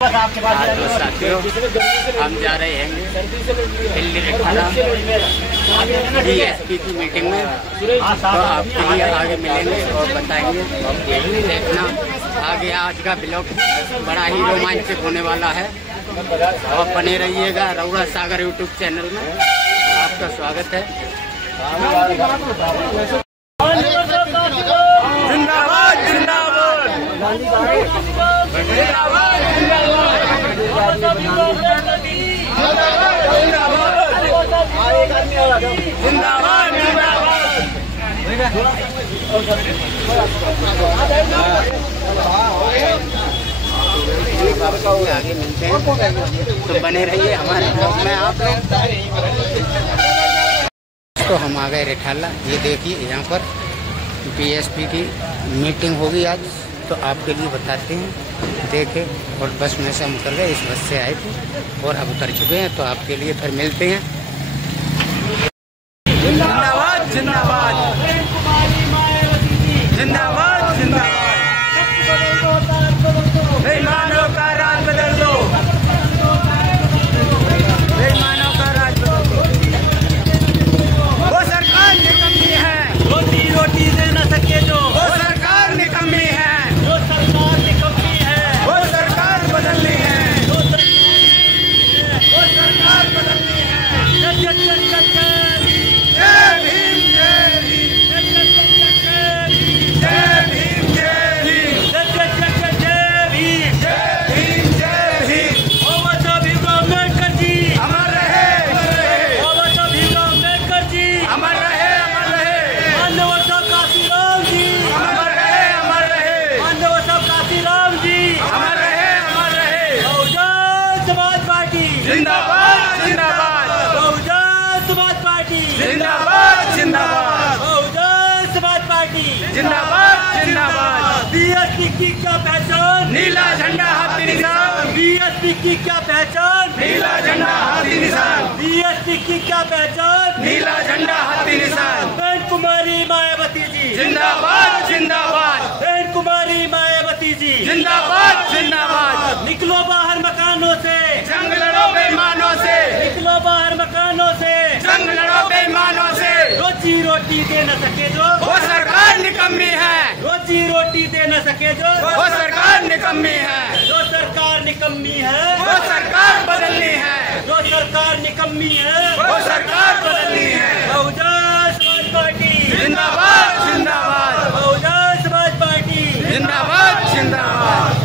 साथियों, हम जा रहे हैं दिल्ली DSP की मीटिंग में, तो आपके लिए आगे मिलेंगे और बताएंगे। देखना आगे आज का ब्लॉग बड़ा ही रोमांचक होने वाला है और बने रहिएगा रउरा सागर यूट्यूब चैनल में। आपका स्वागत है। जिंदाबाद जिंदाबाद आगे मिलते हैं, तो बने रहिए हमारे ब्लॉग में आप लोग। तो हम आ गए रिठाला। ये देखिए यहाँ पर DSP की मीटिंग होगी आज, तो आपके लिए बताते हैं। देखें, और बस में से हम उतर गए, इस बस से आए थे और अब उतर चुके हैं, तो आपके लिए फिर मिलते हैं। जिंदाबाद जिंदाबाद जिंदाबाद जिंदाबाद, बेईमानों का राज बदल दो, बेईमानों का राज बदल दो। वो सरकार निकम्मी है, रोटी रोटी दे न सके जो, वो सरकार निकम्मी है, जो सरकार निकम्मी है, वो सरकार बदलनी है, वो सरकार बदलनी है। जय जय जय जय जय भीम, जय भीम, जय जय जय जय भीम, जय भीम, जय जय जय जय भीम, जय भीम, जय भीम। बाबा भीमराव अम्बेडकर जी अमर रहे, बाबा भीमराव अम्बेडकर जी अमर रहे, अमर रहे। मानव साहब काशीराम जी अमर रहे, अमर रहे। मानव साहब काशीराम जी अमर रहे, अमर रहे। बहुजन समाज पार्टी जिंदाबाद जिंदाबाद, बहुजन समाज पार्टी जिंदाबाद जिंदाबाद, बहुजन समाज पार्टी जिंदाबाद जिंदाबाद। DSP की क्या पहचान, नीला झंडा हाथी निशान, DSP की क्या पहचान, नीला झंडा हाथी निशान, DSP की क्या पहचान, नीला झंडा हाथी निशान। बहन कुमारी मायावती जी जिंदाबाद जिंदाबाद, बहन कुमारी मायावती जी जिंदाबाद जिंदाबाद। निकलो बाहर मकानों से, जंग लड़ो बेईमानों से, निकलो बाहर मकानों से, जंग लड़ो बेईमानों से। रोजी रोटी दे न सके जो, वो सरकार निकम्मी है, रोजी रोटी दे न सके जो, वो सरकार निकम्मी है, जो सरकार निकम्मी है, वो सरकार बदलनी है, जो सरकार निकम्मी है, वो सरकार बदलनी है। बहुजन समाज पार्टी जिंदाबाद जिंदाबाद, बहुजन समाज पार्टी जिंदाबाद जिंदाबाद।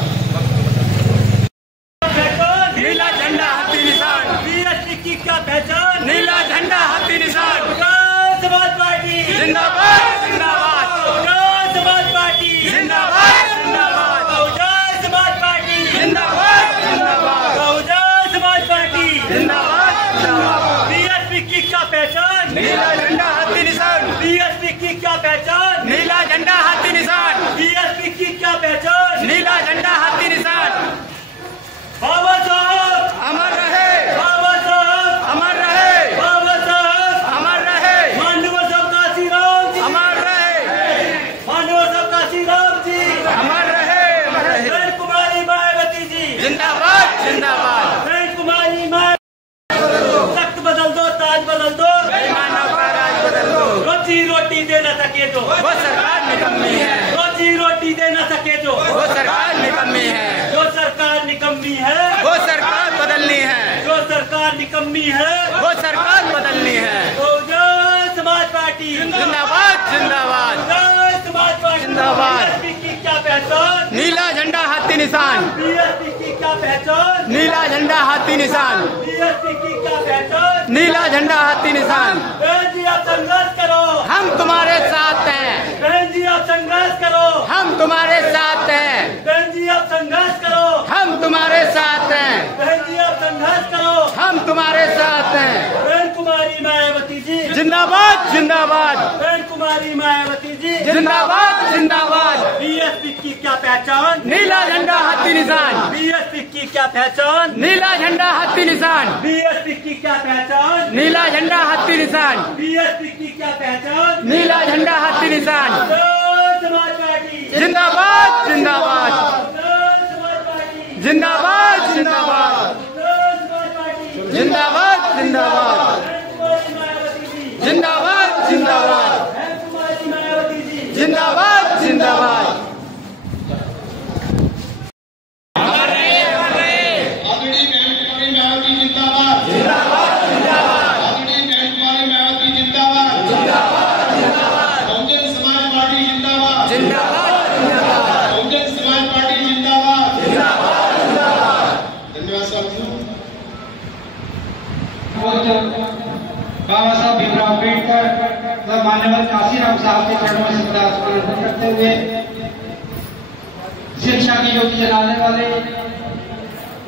नीला झंडा हाथी निशान, DSP की क्या पहचान, नीला झंडा हाथी निशान। बहुजन समाज पार्टी जिंदाबाद जिंदाबाद, बहुजन समाज पार्टी जिंदाबाद जिंदाबाद, बहुजन समाज पार्टी जिंदाबाद जिंदाबाद, बहुजन समाज पार्टी जिंदाबाद जिंदाबाद। DSP की क्या पहचान, नीला झंडा हाथी निशान, DSP की क्या पहचान, नीला झंडा हाथी निशान, DSP की क्या पहचान, नीला झंडा हाथी निशान। बाबा साहब अमर रहे, बाबा साहब अमर रहे, बाबा साहब अमर रहे। मानव साहब काशीराम जी अमर रहे, मानव साहब काशीराम जी अमर रहे, अमर रहे। बहन कुमारी मायावती जी जिंदाबाद जिंदाबाद, बहन कुमारी तख्त बदल दो, ताज बदल दो, बेईमानों का राज बदल दो। रोजी रोटी दे न सके जो, वो सरकार निकम्मी है, रोजी रोटी दे न सके जो, वो सरकार निकम्मी है, जो सरकार निकम्मी है, वो सरकार बदलनी है, जो सरकार निकम्मी है, वो सरकार बदलनी है। बहुजन समाज पार्टी जिंदाबाद जिंदाबाद, बहुजन समाज पार्टी जिंदाबाद। DSP की क्या पहचान, नीला झंडा हाथी निशान, DSP की क्या पहचान, नीला झंडा हाथी निशान, DSP की क्या पहचान, नीला झंडा हाथी निशान। बहन जी आप संघर्ष करो, हम तुम्हारे साथ हैं, बहन जी आप संघर्ष करो, हम तुम्हारे साथ हैं, बहन जी आप संघर्ष करो, हम तुम्हारे साथ हैं, बहन जी आप संघर्ष करो, हम तुम्हारे साथ हैं। बहन कुमारी मायावती जी जिंदाबाद जिंदाबाद, बहन कुमारी मायावती जी जिंदाबाद जिंदाबाद। DSP की क्या पहचान, नीला झंडा हाथी निशान, DSP की क्या पहचान, नीला झंडा हाथी निशान, DSP की क्या पहचान, नीला झंडा हाथी निशान, DSP की क्या पहचान, नीला झंडा हाथी निशान। समाज पार्टी जिंदाबाद जिंदाबाद, जिंदाबाद जिंदाबाद जिंदाबाद जिंदाबाद जिंदाबाद जिंदाबाद जिंदाबाद जिंदाबाद। बाबा साहब भीमराव अम्बेडकर व मान्यवर काशीराम साहब के चरणों में श्रद्धासुमन अर्पण करते हुए शिक्षा की ज्योति जलाने वाले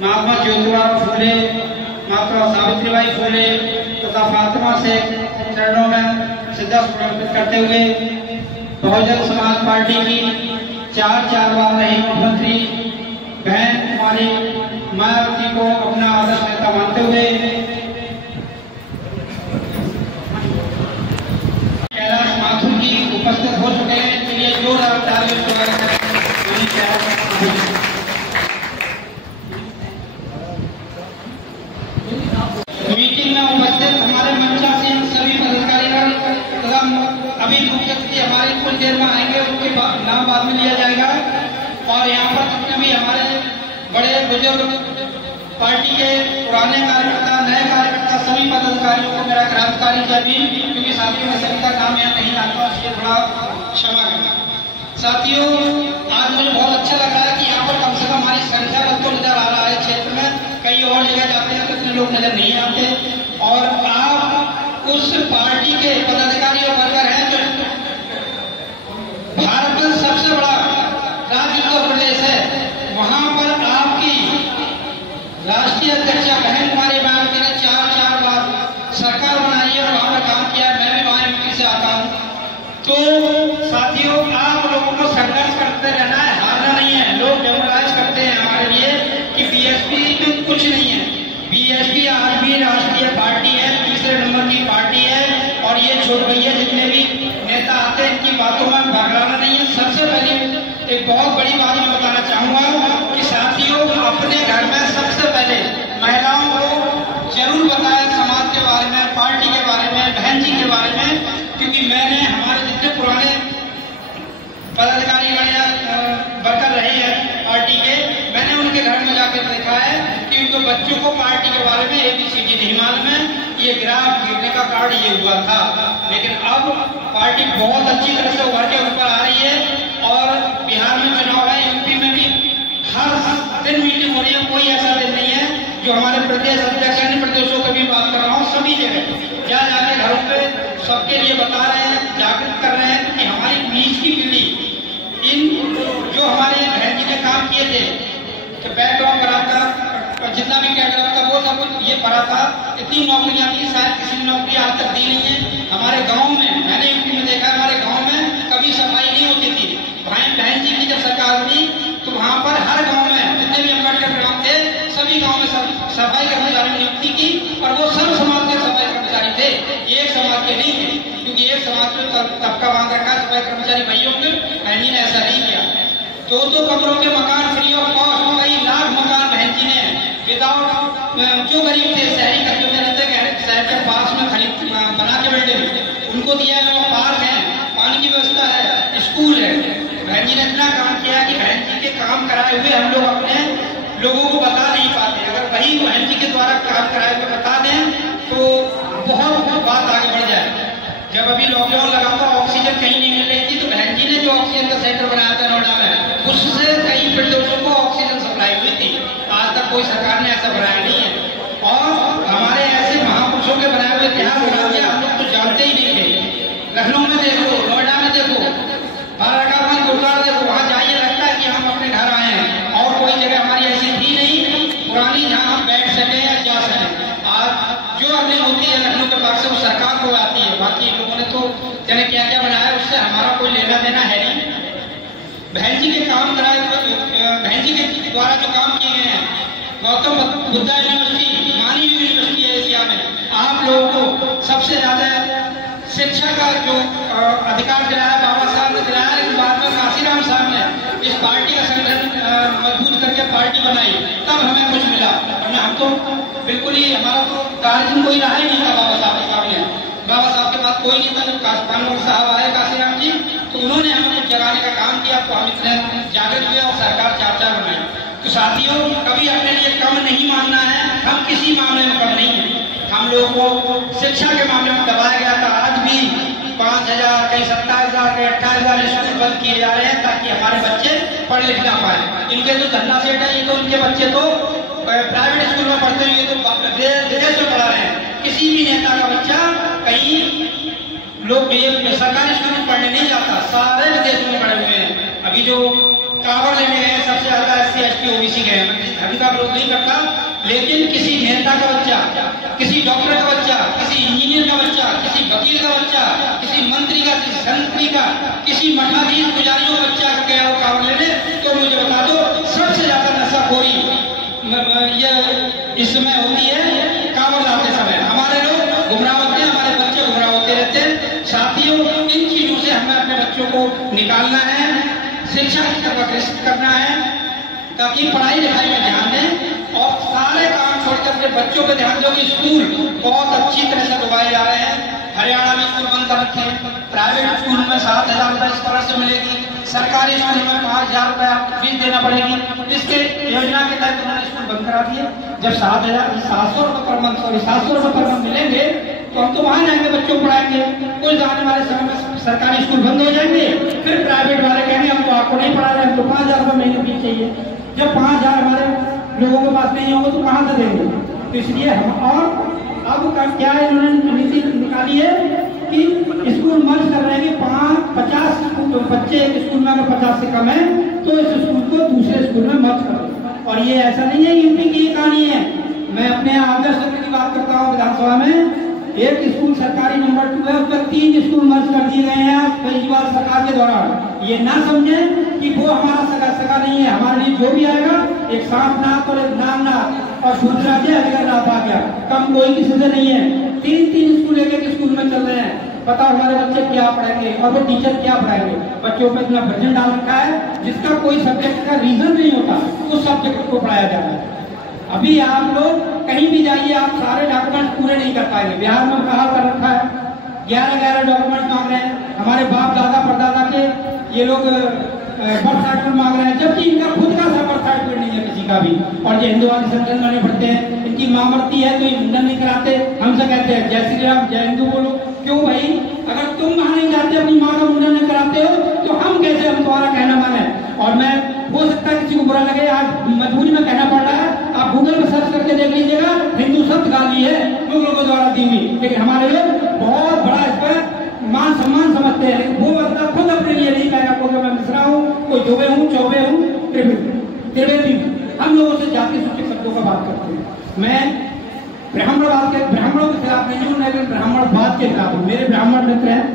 महात्मा ज्योतिराव फूले, माता सावित्रीबाई फूले तथा फातिमा शेख चरणों में श्रद्धासुमन अर्पित करते हुए बहुजन समाज पार्टी की 4 बार रही मुख्यमंत्री बहन कुमारी मायावती को अपना आदर्श नेता मानते हुए उपस्थित हो चुके हैं। चलिए जोरदार तालियों से मीटिंग में उपस्थित हमारे मंचासीन सभी पदाधिकारीगण तथा अभी मुख्य अतिथि हमारे कुछ देर में आएंगे, उनके नाम बाद में लिया जाएगा। और यहाँ पर जितने भी हमारे बड़े बुजुर्ग पार्टी के पुराने कार्यकर्ता, नए कार्यकर्ता, सभी पदाधिकारियों को मेरा क्रांतिकारी जय भीम, क्योंकि साथियों में सभी का नाम यहाँ नहीं आता, इसलिए थोड़ा क्षमा करना। साथियों, आज मुझे बहुत अच्छा लग रहा है कि यहाँ पर कम से कम हमारी संख्या बल तो नजर आ रहा है क्षेत्र में। कई और जगह जाते हैं तो इतने लोग नजर नहीं आते। और आप उस पार्टी के पदाधिकारी और वर्कर हैं जो भारत में सबसे बड़ा राज्य उत्तर प्रदेश है, वहां पर आपकी राष्ट्रीय अध्यक्ष बहन कुमारी मायावती ने 4 बार सरकार बनाई है और वहां पर काम किया। मैं भी वहां एमपी से आता हूं। तो साथियों, आप लोगों को संघर्ष करते रहना है, हारना नहीं है। लोग डेमोराइज करते हैं हमारे लिए कि बीएसपी में कुछ नहीं है। बीएसपी आज भी राष्ट्रीय पार्टी है, तीसरे नंबर की पार्टी है। और ये छोड़ गई है, जितने भी नेता आते हैं इनकी बातों में भगलाना नहीं है। सबसे पहले एक बहुत बड़ी बात मैं बताना चाहूंगा कि साथियों, अपने घर में सबसे पहले महिलाओं को जरूर बताएं समाज के बारे में, पार्टी के बारे में, बहन जी के बारे में। क्योंकि मैंने हमारे जितने पुराने पदाधिकारी वर्कर रहे हैं पार्टी के, मैंने उनके घर में जाकर देखा है कि उनके बच्चों को पार्टी के बारे में ABCD नहीं मालूम है। ये ग्राफ गिरने का कार्ड ये हुआ था, लेकिन अब पार्टी बहुत अच्छी तरह से उभर के ऊपर आ रही है। और बिहार में चुनाव है, यूपी में भी हर दिन मीटिंग हो रही है। कोई ऐसा दिन नहीं है जो हमारे प्रदेश अध्यक्ष, अन्य प्रदेशों की भी बात कर रहा हूँ, सभी जगह जाके घरों पे सबके लिए बता रहे हैं, जागृत कर रहे हैं कि हमारी बीच की पीढ़ी इन जो हमारे बहन जी ने काम किए थे कि बैकग्राउंड कराता, जितना भी कैडर था वो सब ये पढ़ा था। इतनी नौकरियां थी, शायद किसी ने नौकरी आज तक दी नहीं है। हमारे गाँव में, मैंने यूपी में देखा, हमारे गाँव में कभी सफाई नहीं होती थी। बहन जी की जब सरकार हुई तो वहां पर हर गाँव में जितने भी अम्बेडकर ग्राम थे, सभी गाँव में सफाई कर्मचारी नियुक्ति की। और वो सब समाज के सफाई कर्मचारी थे, एक समाज के नहीं थे। क्योंकि एक समाज में तबका बांध रखा है सफाई कर्मचारी भाइयों के, बहन जी ने ऐसा नहीं किया। 2 कमरों के मकान फ्री ऑफ कॉस्ट, कई लाख मकान बहन जी ने विदाउट, जो गरीब थे, शहरी कस्बे में रहते, शहर के पास में खरीद बना के बिल्डिंग उनको दिया है। वो पार्क है, पानी की व्यवस्था है, स्कूल है। बहन जी ने इतना काम किया कि बहन जी के काम कराए हुए हम लोग अपने लोगों को बता नहीं पाते। अगर वही बहन जी के द्वारा काम कराए हुए बता दें तो बहुत बात आगे बढ़ जाए। जब अभी लॉकडाउन लगा था, ऑक्सीजन कहीं नहीं मिल रही थी, तो बहन जी ने जो ऑक्सीजन का सेंटर बनाया था नोएडा में, उससे कई प्रदेशों को ऑक्सीजन सप्लाई हुई थी। आज तक कोई सरकार ने ऐसा बनाया नहीं है। और हमारे ऐसे महापुरुषों के बनाए हुए इतिहास बना दिया, हम लोग तो जानते ही नहीं थे। लखनऊ में देखो, नोएडा में देखो, बाराकाट गुरुद्वारा देखो, वहां जाइए लगता है कि हम अपने घर आए हैं। और कोई जगह हमारी ऐसी थी नहीं पुरानी जहां हम बैठ सके या जा सके। आज जो अर्निंग होती है लखनऊ के पास से वो सरकार को आती है। बाकी लोगों ने तो जाने क्या क्या बनाया, उससे हमारा कोई लेना देना है नहीं। बहन जी के काम कराए, बहन जी के द्वारा जो काम किए गए हैं, गौतम बुद्धा यूनिवर्सिटी, मानव यूनिवर्सिटी है एशिया में, आप लोगों को सबसे ज्यादा शिक्षा का जो अधिकार दिलाया बाबा साहब ने दिलाया। बाद में काशीराम साहब ने इस पार्टी का संगठन मजबूत करके पार्टी बनाई। तो बिल्कुल ही हमारा तो गार्जियन कोई रहा ही नहीं था बाबा साहब के सामने। बाबा साहब के पास कोई नहीं था। जब कानवर साहब आए काशीराम जी तो उन्होंने हमें जगाने का काम किया तो हम इतने जागृत हुए और सरकार चाचा बनाई। तो साथियों, कभी अपने लिए कम नहीं मानना है। हम किसी मामले में कम नहीं है। हम लोगों को शिक्षा के मामले में दबाया गया था। आज भी 5,000 कहीं 27,000 कहीं 28,000 स्कूल बंद किए जा रहे हैं ताकि हमारे बच्चे पढ़ लिख ना पाए। इनके तो धंधा सेठ है, ये तो उनके बच्चे तो प्राइवेट स्कूल में पढ़ते हुए तो विदेश में पढ़ा रहे हैं। किसी भी नेता का बच्चा कहीं लोग सरकारी स्कूल में पढ़ने नहीं जाता, सारे विदेशों में पढ़े हुए हैं। अभी जो कावड़ लेने गए सबसे ज्यादा SC ST OBC गए। धर्म का विरोध नहीं करता, लेकिन किसी नेता का बच्चा, किसी डॉक्टर का बच्चा, किसी इंजीनियर का बच्चा, किसी वकील का बच्चा, किसी मंत्री का, किसी संतरी का, किसी मठाधीश पुजारियों का बच्चा गया वो कावड़ लेने, तो मुझे बता दो सबसे ज्यादा नशाखोरी ये इस समय होती है कावड़ लाते समय। हमारे लोग गुमराह होते हैं, हमारे बच्चे गुमराह होते रहते हैं। साथियों, इन चीजों से हमें अपने बच्चों को निकालना है, शिक्षा की तरफ अग्रसर करना है ताकि पढ़ाई लिखाई में ध्यान दें और सारे काम छोड़कर अपने बच्चों पर ध्यान दो कि स्कूल बहुत अच्छी तरह से डुबाए जा रहे हैं। हरियाणा में स्कूल बंद कर रखे हैं। प्राइवेट स्कूल में 7,000 रुपये स्कॉलरशिप मिलेगी, सरकारी स्कूल में 5,000 रुपया फीस देना पड़ेगी। इसके योजना के तहत उन्होंने स्कूल बंद करा दिए। जब 7,700 रुपये पर मंथ 700 रुपये पर मंथ मिलेंगे तो हम तो वहां जाएंगे, बच्चों को पढ़ाएंगे। कुछ आने वाले समय में सरकारी स्कूल बंद हो जाएंगे, फिर प्राइवेट वाले कहेंगे हम तो आपको नहीं पढ़ा रहे, हमको 5,000 रुपये महीने फीस चाहिए। जब 5,000 हमारे लोगों के पास नहीं होंगे तो कहाँ से देंगे? तो इसलिए हम और अब क्या इन्होंने नीति निकाली है कि स्कूल मर्ज कर रहे हैं कि 50 बच्चे एक स्कूल में अगर 50 से कम है तो इस स्कूल को दूसरे स्कूल में मर्ज करो। और ये ऐसा नहीं है यूपी की कहानी है। मैं अपने आदर्श क्षेत्र की बात करता हूँ। विधानसभा में एक स्कूल सरकारी नंबर 2 है, उस पर 3 स्कूल मर्ज कर दिए गए हैं केजरीवाल सरकार के दौरान। ये ना समझे कि वो हमारा सगा नहीं है। हमारे लिए जो भी आएगा एक सांप नाथ और एक नाम नाथ और शूद्रा के अधिकार नाथ आ गया, कम कोई किसी से नहीं है। 3 स्कूल एक स्कूल में चल रहे हैं। पता हमारे बच्चे क्या पढ़ेंगे और वो टीचर क्या पढ़ाएंगे। बच्चों पर इतना बर्डन डाल रखा है जिसका कोई सब्जेक्ट का रीजन नहीं होता, उस सब्जेक्ट को पढ़ाया जा रहा है। अभी आप लोग कहीं भी जाइए, आप सारे डॉक्यूमेंट पूरे नहीं कर पाएंगे। बिहार में कहा कर रखा है 11 डॉक्यूमेंट मांग रहे हैं। हमारे बाप दादा परदादा के ये लोग बर्थ सर्टिफिकेट मांग रहे हैं, जबकि इनका खुद का बर्थ सर्टिफिकेट नहीं है किसी का भी। और जो हिंदू वाले संगठन बने पड़ते हैं, इनकी माँ मरती है तो ये मुंडन नहीं कराते। हमसे कहते हैं जय श्री राम जय हिंदू बोलो। क्यों भाई? अगर तुम वहां नहीं जाते, अपनी माँ का मुंडन नहीं कराते हो तो हम कैसे, हम तुम्हारा कहना माने? और मैं हो सकता है किसी को बुरा लगे, आज मजबूरी में कहना पड़ रहा है। आप गूगल में सर्च करके देख लीजिएगा, हिंदू शब्द गाली है मुगलों के द्वारा दी हुई। लेकिन हमारे लोग बहुत बड़ा इस पर मान सम्मान समझते हैं। वो बंदा खुद अपने लिए नहीं कहना कोई मैं मिश्रा हूँ, कोई दुबे हूँ, चौबे हूँ, त्रिवेदी हूँ। हम लोगों से जाति सूचक शब्दों का बात करते हैं। मैं ब्राह्मणों के खिलाफ नहीं हूँ, लेकिन ब्राह्मणवाद के खिलाफ हूँ। मेरे ब्राह्मण मित्र हैं,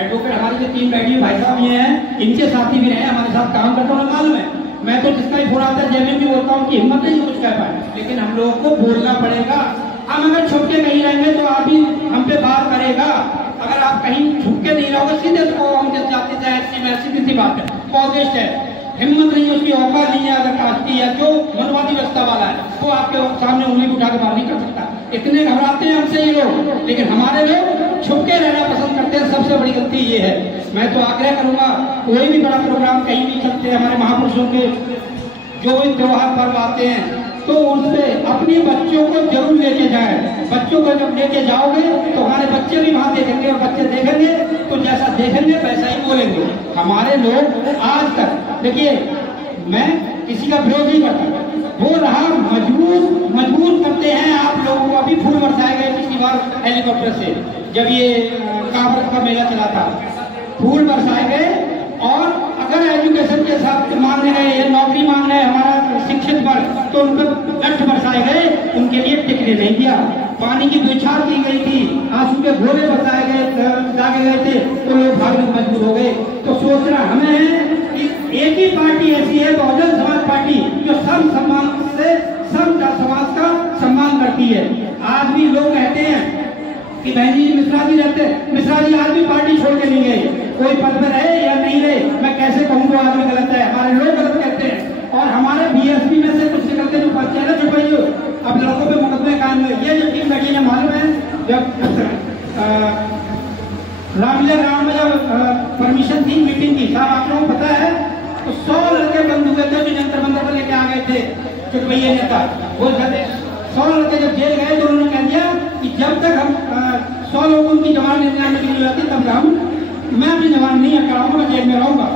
एडवोकेट हमारे जो 3 बैठी भाई साहब ये हैं, इनके साथी भी रहे, हमारे साथ काम करते हैं, मालूम है। मैं तो जिसका ही फोन आता है जब भी बोलता हूँ कि हिम्मत नहीं कुछ कह पाए, लेकिन हम लोगों को बोलना पड़ेगा। हम अगर छुप के नहीं रहेंगे तो आप भी हम पे बात करेगा। अगर आप कहीं छुप के नहीं रहोगे, सीधे तो हम जब जाते थे सीधी सी बात है, कॉलेज है, हिम्मत नहीं, उसकी औकात नहीं है। अगर कास्टी है जो मनवादी व्यवस्था वाला है वो आपके सामने उंगली उठा के बात नहीं कर सकता। इतने घबराते हैं हमसे ये लोग, लेकिन हमारे लोग छुप के रहना पसंद करते हैं। सबसे बड़ी गलती ये है। मैं तो आग्रह करूंगा, कोई भी बड़ा प्रोग्राम कहीं भी चलते हैं, हमारे महापुरुषों के जो भी त्योहार पर्व आते हैं तो उनसे अपने बच्चों को जरूर लेके जाएं। बच्चों को जब लेके जाओगे तो हमारे बच्चे भी वहां देखेंगे, और बच्चे देखेंगे तो जैसा देखेंगे वैसा ही बोलेंगे। हमारे लोग आज तक, देखिए मैं किसी का विरोध नहीं करता, वो रहा मजबूर करते हैं आप लोगों को। अभी फूल बरसाए गए पिछली बार हेलीकॉप्टर से, जब ये कांवड़ का मेला चला था, फूल बरसाए गए। और अगर एजुकेशन के साथ मांगने गए या नौकरी मांगने हमारा शिक्षित वर्ग, तो उन पर लठ बरसाए गए, उनके लिए टिकने नहीं दिया। पानी की बौछार की गई थी, आंसू के घोले बरसाए गए, दागे गए थे, तो लोग भागने को मजबूर हो गए। तो सोचना हमें है कि एक ही पार्टी ऐसी है, बहुजन समाज पार्टी, जो सब समाज का सम्मान करती है। आज भी लोग कहते हैं कि बहन जी मिश्रा जी रहते, मिश्रा जी आज भी पार्टी छोड़ के नहीं गए। कोई पद में रहे या नहीं रहे, मैं कैसे कहूँ तो आदमी गलत है, हमारे लोग गलत कहते हैं। और हमारे बीएसपी में से कुछ निकलते जो पर्चे ना छुपाइए, अब लड़कों मीटिंग की, साहब आप लोगों को पता है तो 100 लड़के बंद हुए थे जो जंतर मंतर पर लेके आ गए थे चुटवैया नेता। वो 100 लड़के जब जेल गए तो उन्होंने कह दिया कि जब तक हम 100 लोगों की जमानत निकालने की नहीं होती तब मैं अपनी जमानत नहीं कराऊंगा, मैं जेल में रहूंगा।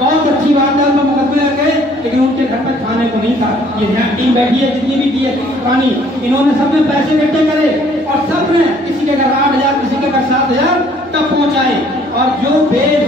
बहुत अच्छी बात है, उनको मुकदमे लग गए, लेकिन उनके घर पर खाने को नहीं था। ये यहाँ टीम बैठी है जितनी भी DSP पुरानी, इन्होंने सबने पैसे इकट्ठे करे और सबने किसी के घर 8,000 किसी के घर 7,000 तब पहुंचाए। और जो बेल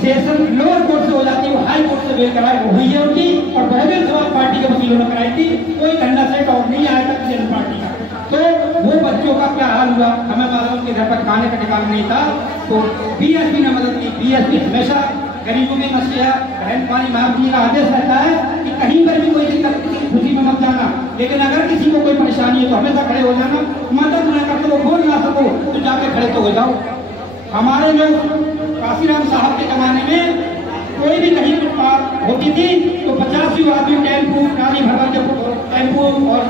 सेशन लोअर कोर्ट से हो जाती है वो हाई कोर्ट से बेल कराई वो हुई है उनकी, और बहुजन समाज पार्टी के वकीलों ने कराई थी। कोई धंधा सेट और नहीं आया था जनता पार्टी का। तो वो बच्चों का क्या हाल हुआ, हमें मालूम उनके घर पर खाने का ठिकाना नहीं था, तो BSP ने मदद की। BSP हमेशा गरीबों में नसीहा बहन पानी महाराज जी का आदेश रहता है कि कहीं पर भी कोई दिक्कत किसी की खुशी में मत जाना, लेकिन अगर किसी को कोई परेशानी है तो हमेशा खड़े हो जाना। मदद न कर सको, बोल ना सको तो जाके खड़े तो हो जाओ। हमारे लोग काशीराम साहब के जमाने में कोई भी कहीं होती थी तो 50 आदमी टेम्पू गाड़ी भर के टेम्पू और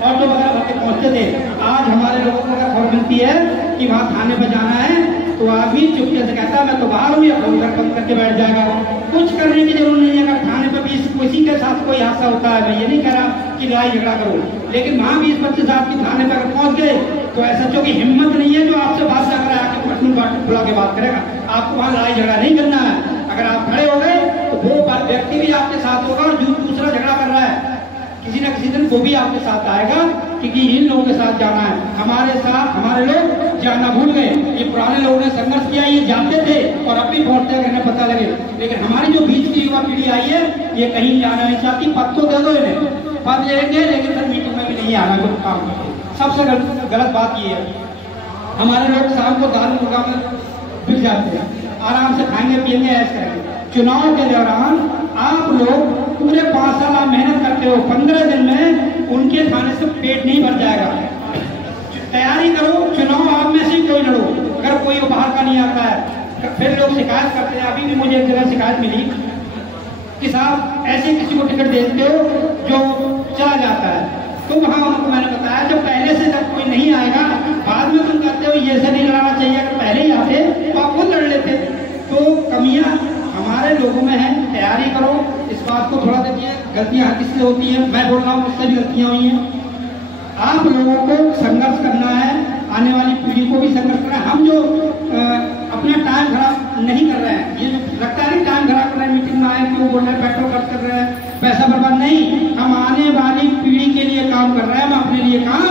ऑटो वगैरह भर के पहुंचते थे। आज हमारे लोगों को अगर खबर मिलती है कि वहाँ थाने पर जाना है तो आदमी चुपके से कहता है मैं तो बाहर हूँ, या फोन करके बैठ जाएगा। कुछ करने की जरूरत नहीं है। अगर थाने पर 20 किसी के साथ कोई हादसा होता है, मैं ये नहीं कह रहा कि लड़ाई झगड़ा करो, लेकिन वहाँ 20-25 आदमी थाने पर अगर पहुंच गए तो SHO की हिम्मत नहीं है जो आपसे बात कर रहा है आके पर्सनल बात बुला के बात करेगा। आपको वहाँ लड़ाई झगड़ा नहीं करना है। अगर आप खड़े हो गए तो वो व्यक्ति भी आपके साथ होगा, और जो दूसरा झगड़ा कर रहा है किसी न किसी दिन वो भी आपके साथ आएगा, क्योंकि इन लोगों के साथ जाना है। हमारे साथ हमारे लोग जाना भूल गए। ये पुराने लोगों ने संघर्ष किया, ये जानते थे और अब भी पहुंचते हैं, इन्हें पता लगे। लेकिन हमारी जो बीच की युवा पीढ़ी आई है ये कहीं जाना नहीं चाहती। पद तो दे दो इन्हें, पद लेंगे लेकिन फिर मीटिंग में भी नहीं आना कोई काम करते। सबसे गलत बात ये है, हमारे लोग शाम को दारू मुर्गा में बिक जाते हैं, आराम से खाएंगे पिएंगे ऐसे करेंगे। चुनाव के दौरान आप लोग पूरे 5 साल आप मेहनत करते हो, 15 दिन में उनके खाने से पेट नहीं भर जाएगा। तैयारी करो, चुनाव आप में से कोई लड़ो। अगर कोई बाहर का नहीं आता है फिर लोग शिकायत करते हैं। अभी भी मुझे एक जगह शिकायत मिली कि साहब ऐसे किसी को टिकट देते हो जो चला जाता है, तो वहाँ उनको मैंने बताया जब पहले से जब कोई नहीं आएगा बाद में तुम कहते हो ये से नहीं लड़ाना चाहिए, अगर पहले ही आते तो आप खुद लड़ लेते। तो कमियां हमारे लोगों में है, तैयारी करो। इस बात को थोड़ा देखिए, गलतियां हर किससे होती है, मैं बोल रहा हूँ मुझसे भी गलतियां हुई हैं। आप लोगों को संघर्ष करना है, आने वाली पीढ़ी को भी संघर्ष करना है। हम जो अपना टाइम खराब नहीं कर रहे हैं, ये जो लगता है टाइम खराब कर रहे हैं, मीटिंग में आए क्यों बोल रहे हैं, पेट्रोल खर्च कर रहे हैं, पैसा बर्बाद नहीं। हम आने वाली पीढ़ी के लिए काम कर रहे हैं, हम अपने लिए काम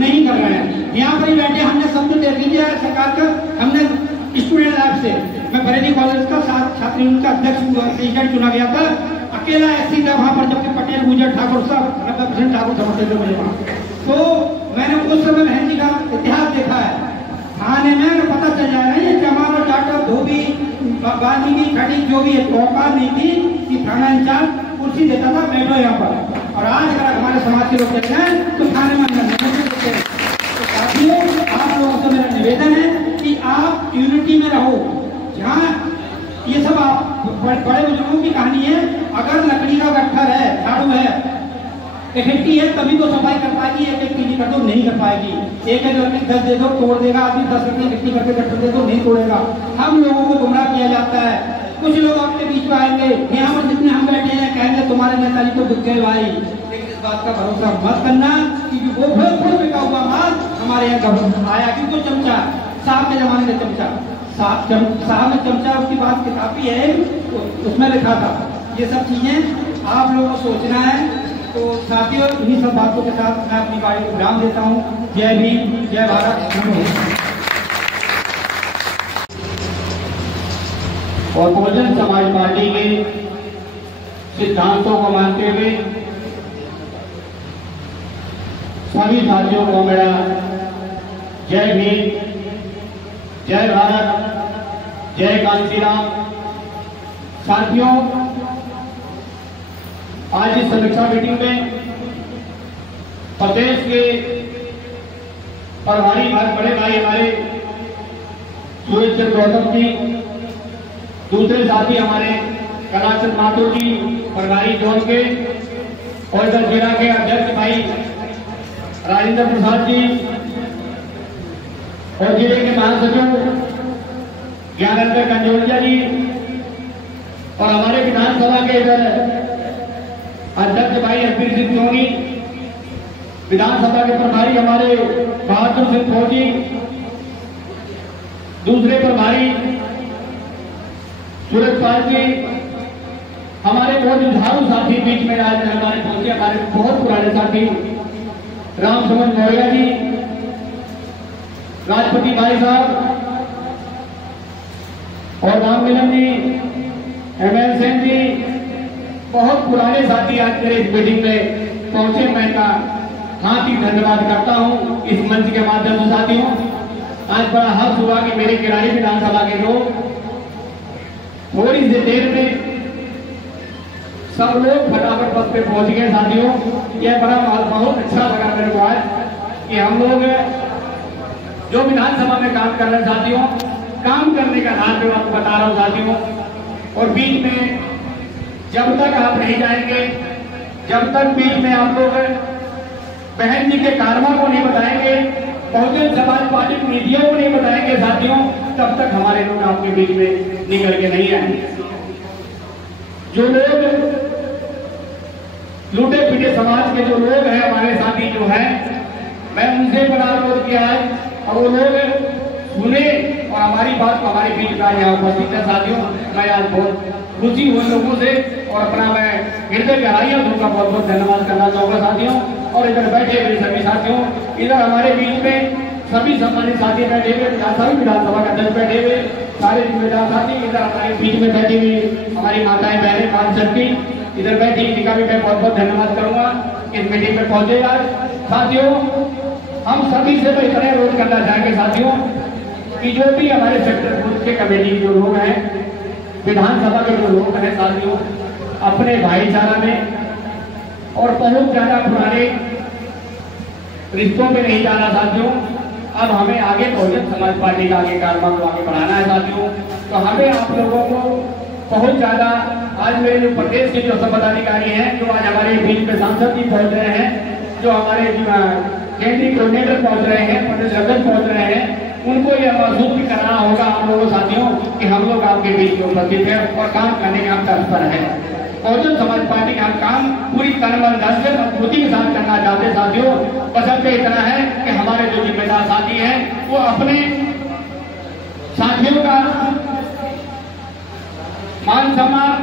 नहीं कर रहे हैं। यहाँ पर ही बैठे हमने सब कुछ देख लीजिए सरकार का। हमने स्टूडेंट लाइफ से मैं बरेली कॉलेज का छात्र यूनियन का अध्यक्ष प्रेसिडेंट चुना गया था, अकेला SC था वहाँ पर, जबकि पटेल गुजर ठाकुर साहब 90% ठाकुर समझते थे मुझे वहाँ। तो मैंने उस समय बहन जी का इतिहास देखा है। थाने में पता चल जाए ना, ये चमार और चाटर धोबी बाल्मीकि खड़ी जो भी औकात नहीं थी कि थाना इंचार्ज कुर्सी देता था, बैठो यहाँ पर। और आज अगर हमारे समाज के लोग कहते हैं तो थाने में अंदर तो साथियों, आप लोगों से मेरा निवेदन है कि आप यूनिटी में रहो। जहाँ ये सब आप बड़े बुजुर्गों की कहानी है, अगर लकड़ी का गट्ठर है, झाड़ू है, इकट्ठी है तभी तो सफाई कर पाएगी। एक चीज कर दो नहीं कर पाएगी। एक लकड़ी 10 दे दो तोड़ देगा आदमी, 10 लकड़ी इकट्ठी करके गट्ठर दे दो नहीं तोड़ेगा। हम लोगों को गुमराह किया जाता है। कुछ लोग आपके बीच में आएंगे, यहाँ पर जितने हम बैठे हैं कहेंगे तुम्हारे नेताजी को दुख गए भाई, लेकिन इस बात का भरोसा मत करना क्योंकि वो खुद बिका हुआ माल हमारे यहाँ आया। क्योंकि चमचा साहब के जमाने में साहब ने चमचा, उसकी बात किताबी है, उसमें लिखा था। ये सब चीजें आप लोगों को सोचना है। तो साथियों, इन्हीं सब बातों के साथ मैं अपनी गाड़ी को विराम देता हूँ। जय भीम, जय भारत। और बहुजन समाज पार्टी के सिद्धांतों को मानते हुए सभी साथियों को मेरा जय भीम, जय भारत, जय कांशीराम। साथियों, आज इस समीक्षा मीटिंग में प्रदेश के प्रभारी बड़े भाई हमारे सूरज चंद्र गौतम जी, दूसरे साथी हमारे कलाचंद माथुर जी प्रभारी जोन के, और इधर जिला के अध्यक्ष भाई राजेंद्र प्रसाद जी, और जिले के महासचिव ज्ञानेंद्र कंजोलिया जी और हमारे विधानसभा के इधर अध्यक्ष भाई हरबीर सिंह सोनी, विधानसभा के प्रभारी हमारे बहादुर सिंह फौजी, दूसरे प्रभारी सूरज पाल जी, हमारे बहुत जुझारू साथी बीच में आज हमारे पहुंचे, हमारे बहुत पुराने साथी राम सुमन मौर्य जी, राजपति भाई साहब और राम मिलन जी, एमएल सेन जी, बहुत पुराने साथी आज मेरे इस मीटिंग में पहुंचे। मैं इनका हार्दिक धन्यवाद करता हूं इस मंच के माध्यम से। साथियों, आज बड़ा हर्ष हुआ कि मेरे किराड़ी विधानसभा के लोग थोड़ी सी देर में सब लोग फटाफट बस पे पहुंच गए। साथियों, यह बड़ा बहुत अच्छा लगा मेरे को आज कि हम लोग जो विधानसभा में काम कर रहे हैं साथियों, काम करने का हाथ मैं आपको बता रहा हूं साथियों। और बीच में जब तक आप नहीं जाएंगे, जब तक बीच में आप लोग बहन जी के कारवा को नहीं बताएंगे, बहुजन समाज पार्टी की नीतियों को नहीं बताएंगे साथियों, तब तक हमारे लोग आपके बीच में निकल के नहीं आएंगे। जो लोग लूटे पीटे समाज के जो लोग हैं, हमारे साथी जो हैं, मैं उनसे बड़ा अनुरोध किया है और वो लोग सुने और हमारी बात को हमारे बीच का यहाँ उपस्थित है। साथियों, मैं आज बहुत खुशी हुई लोगों से और अपना मैं हृदय गहराइयों से उनका बहुत बहुत धन्यवाद करना चाहूंगा साथियों। और इधर बैठे हुए सभी साथियों, इधर हमारे बीच में सभी सम्मानित साथी बैठे हुए, सभी विधानसभा के अध्यक्ष बैठे हुए, सारे जिम्मेदार साथी इधर हमारे बीच में बैठी हुई हमारी माताएं बहनें काम सकती इधर बैठी, इनका भी मैं बहुत बहुत धन्यवाद करूंगा इस मीटिंग में पहुंचे। आज साथियों, हम सभी से तो इतना अनुरोध करना चाहेंगे साथियों कि जो भी हमारे सेक्टर बूथ के कमेटी के जो लोग हैं, विधानसभा के जो लोग हैं साथियों, अपने भाईचारा में और बहुत ज्यादा पुराने रिश्तों में नहीं जाना साथियों। अब हमें आगे बहुजन समाज पार्टी का आगे कार्यक्रम को आगे बढ़ाना है साथियों। तो हमें आप लोगों को बहुत ज्यादा आज मेरे जो प्रदेश के जो सब पदाधिकारी हैं, जो आज हमारे बीच में सांसद जी पहुंच रहे हैं, जो हमारे केंद्रीय कोऑर्डिनेटर पहुंच रहे हैं, प्रदेश अध्यक्ष पहुंच रहे हैं, उनको यह महसूस भी करना होगा हम लोगों साथियों कि हम लोग आपके बीच में उपस्थित है और काम करने के हम तत्पर है। बहुजन समाज पार्टी का काम पूरी तन मन धन से मजबूती के साथ करना चाहते हैं साथियों। बशर्ते इतना है कि हमारे जो जिम्मेदार साथी हैं वो अपने साथियों का मान सम्मान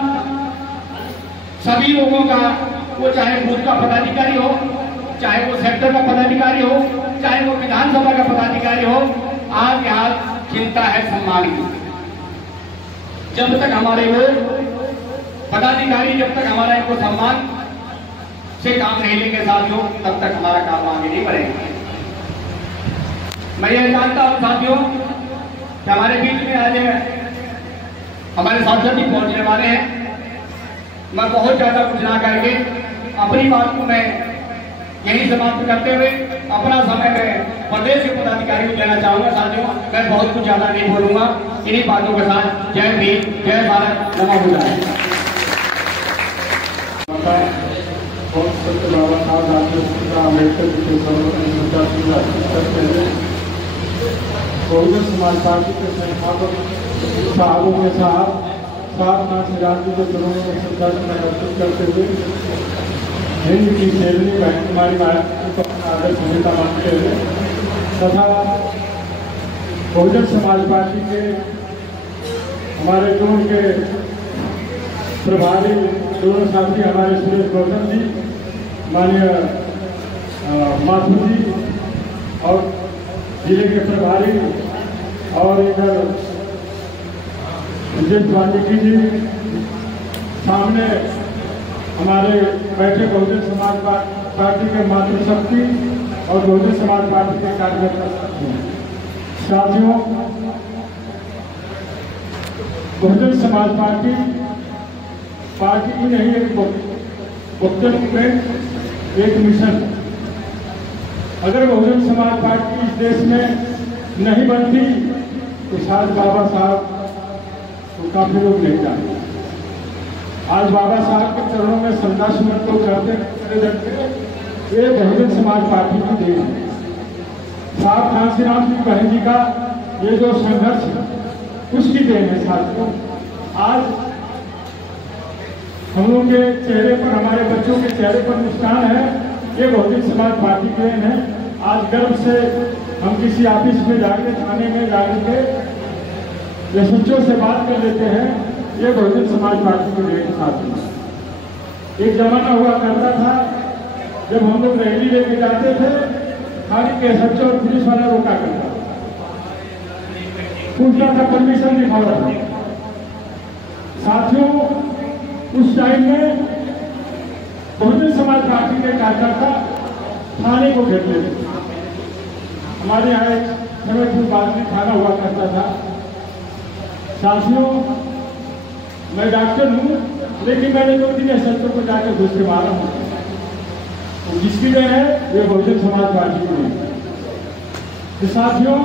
सभी लोगों का, वो चाहे बूथ का पदाधिकारी हो, चाहे वो सेक्टर का पदाधिकारी हो, चाहे वो विधानसभा का पदाधिकारी हो, आज यहाँ चिंता है सम्मान की। जब तक हमारे लोग पदाधिकारी, जब तक हमारा इनको सम्मान से काम नहीं लेंगे साथियों, तब तक हमारा काम आगे नहीं बढ़ेगा। मैं ये जानता हूं साथियों कि हमारे बीच में आज हमारे सांसद जी पहुंचने वाले हैं। मैं बहुत ज्यादा कुछ ना करके अपनी बात को मैं यही समाप्त करते हुए अपना समय में प्रदेश के पदाधिकारी को देना चाहूंगा साथियों। मैं बहुत कुछ ज्यादा नहीं बोलूंगा, इन्हीं बातों के साथ जय भीम, जय भारत, नमो बुद्धाय। बाबा साहब अम्बेडकर जी के बहुजन समाज पार्टी के संस्थापक साहबों के साथ 7-5 जी के चुनाव में संदर्भ में अर्पित करते हुए हिंद की सेवनी बहन कुमारी भारती को अपना आदर्श नेता मानते हुए तथा बहुजन समाज पार्टी के हमारे जोन के प्रभारी दोनों साथी हमारे सुरेश गौतम जी, माननीय माथुर जी और जिले के प्रभारी और इधर विजय वाल्मीकि जी, सामने हमारे बैठे बहुजन समाज पार्टी के मातृशक्ति और बहुजन समाज पार्टी के कार्यकर्ता साथियों, बहुजन समाज पार्टी की नहीं एक वक्तव्य में एक मिशन। अगर बहुजन समाज पार्टी इस देश में नहीं बनती तो शायद बाबा साहब तो काफी लोग नहीं जानते। आज बाबा साहब के चरणों में श्रद्धासुमन को करते ये बहुजन समाज पार्टी की देन है। साहब कांशीराम जी बहन जी का ये जो संघर्ष उसकी देन है साथियों। आज हम लोग के चेहरे पर, हमारे बच्चों के चेहरे पर मुस्कान है, ये बहुजन समाज पार्टी की देन है। आज गर्व से हम किसी ऑफिस में जाके, थाने में जाके या सच्चों से बात कर लेते हैं, ये बहुजन समाज पार्टी की देन साथियों। एक जमाना हुआ करता था जब हम लोग रैली लेके जाते थे, खाली के सच्चों और पुलिस वाला रोका करता था, पूछता था, परमिशन दिखाता था। साथियों उस टाइम में बहुजन समाज पार्टी के कार्यकर्ता थाने को घेर लेते। हमारे यहाँ एक समयपुर बादली थाना हुआ करता था। साथियों मैं डॉक्टर हूँ, लेकिन मैंने 2 दिन एसएचओ को जाकर घुस के मारा हूँ। तो जिसकी देन है ये बहुजन समाज पार्टी की है। तो साथियों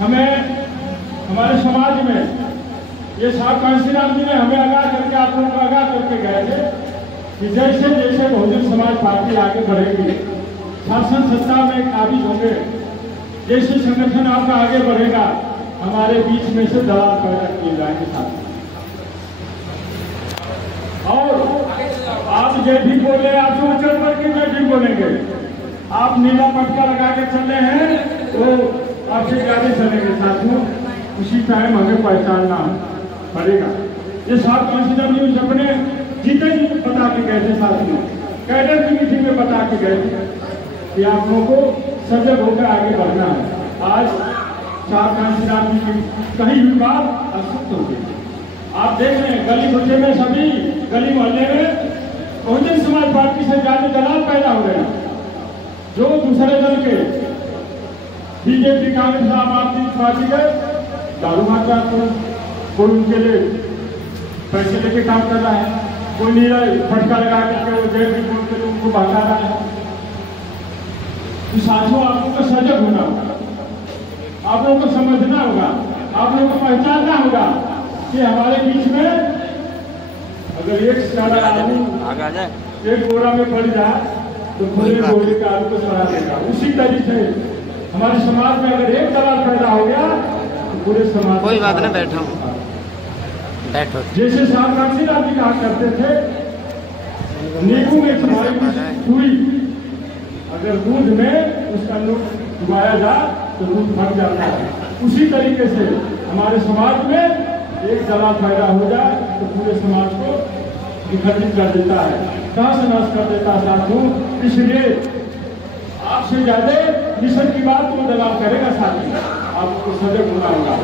हमें, हमारे समाज में ये साहब कांशीराम जी ने हमें आगाह करके, आप लोगों को आगाह करके गए थे कि जैसे जैसे बहुजन समाज पार्टी आगे बढ़ेगी, शासन सत्ता में काबिज होंगे, जैसे संगठन आपका आगे बढ़ेगा, हमारे बीच में से दलाल पैदा किए जाएंगे साथ। और आप जय भी बोले, आप जो चल पड़ के जय भी बोलेंगे, आप नीला पटका लगा के चल रहे हैं तो आपसे ज्यादा चलेंगे साथियों। उसी टाइम हमें पहचानना पड़ेगा। ये साहब कांशीराम जी अपने जीते जी बता के गए थे साथियों, कैडर की मीटिंग में बता के गए थे कि आप लोगों को सजग होकर आगे बढ़ना है। आज साहब कांशीराम जी की कहीं भी बात असुप्त हो गई। आप देख रहे हैं गली मोहल्ले में, सभी गली मोहल्ले में बहुजन समाज पार्टी से ज्यादा दलाल पैदा हो रहे हैं, जो दूसरे दल के बीजेपी, कांग्रेस, आम आदमी पार्टी के दारू मात्रा, कोई उनके लिए पैसे लेके काम कर रहा है, कोई नीला फटका लगा करके वो जय भी बोल के उनको भगा रहा है। तो साथियों आप लोगों को सजग होना होगा, आप लोगों को समझना होगा, आप लोगों को पहचानना होगा कि हमारे बीच में अगर एक सारा आदमी एक बोरा में पड़ जाए तो पूरे बोरे के आलू को सड़ा देगा। उसी तरीके से हमारे समाज में अगर एक दलाल पैदा हो गया तो पूरे समाज, कोई बात नहीं, बैठो बैठो। जैसे साहब कांशीराम जी कहा करते थे, नींबू में हमारे पूरी, अगर दूध में उसका नून डुबाया जाए तो दूध फट जाता है। उसी तरीके से हमारे समाज में एक दलाल पैदा हो जाए तो पूरे समाज को विखंडित कर देता है, कहां से नाश कर देता है साथियों। इसलिए आपसे ज्यादा मिशन की बात वो दलाल करेगा साथी। आपको सजग होना होगा,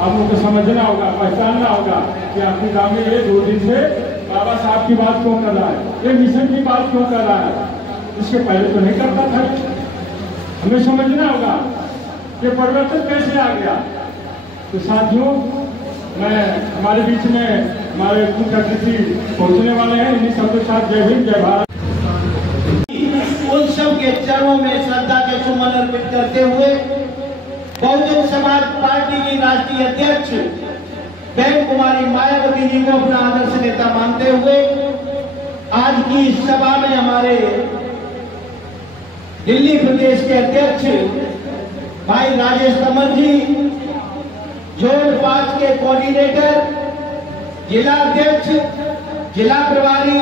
आप लोगों को समझना होगा, पहचानना होगा कि आपके गांव में ये 2 दिन से बाबा साहब की बात क्यों कर रहा है, ये मिशन की बात क्यों कर रहा है। इसके पहले तो नहीं करता था। हमें समझना होगा कि परिवर्तन कैसे आ गया। तो साथियों मैं, हमारे बीच में हमारे मुख्य अतिथि पहुंचने वाले हैं, इन्हीं सबके साथ जय हिंद जय भारत। उन सब के चरणों में श्रद्धा के सुमन अर्पित करते हुए बहुजन समाज पार्टी की राष्ट्रीय अध्यक्ष बहन कुमारी मायावती जी को अपना आदर्श नेता मानते हुए आज की इस सभा में हमारे दिल्ली प्रदेश के अध्यक्ष भाई राजेश तमर जी, जोन 5 के कोऑर्डिनेटर, जिला अध्यक्ष, जिला प्रभारी,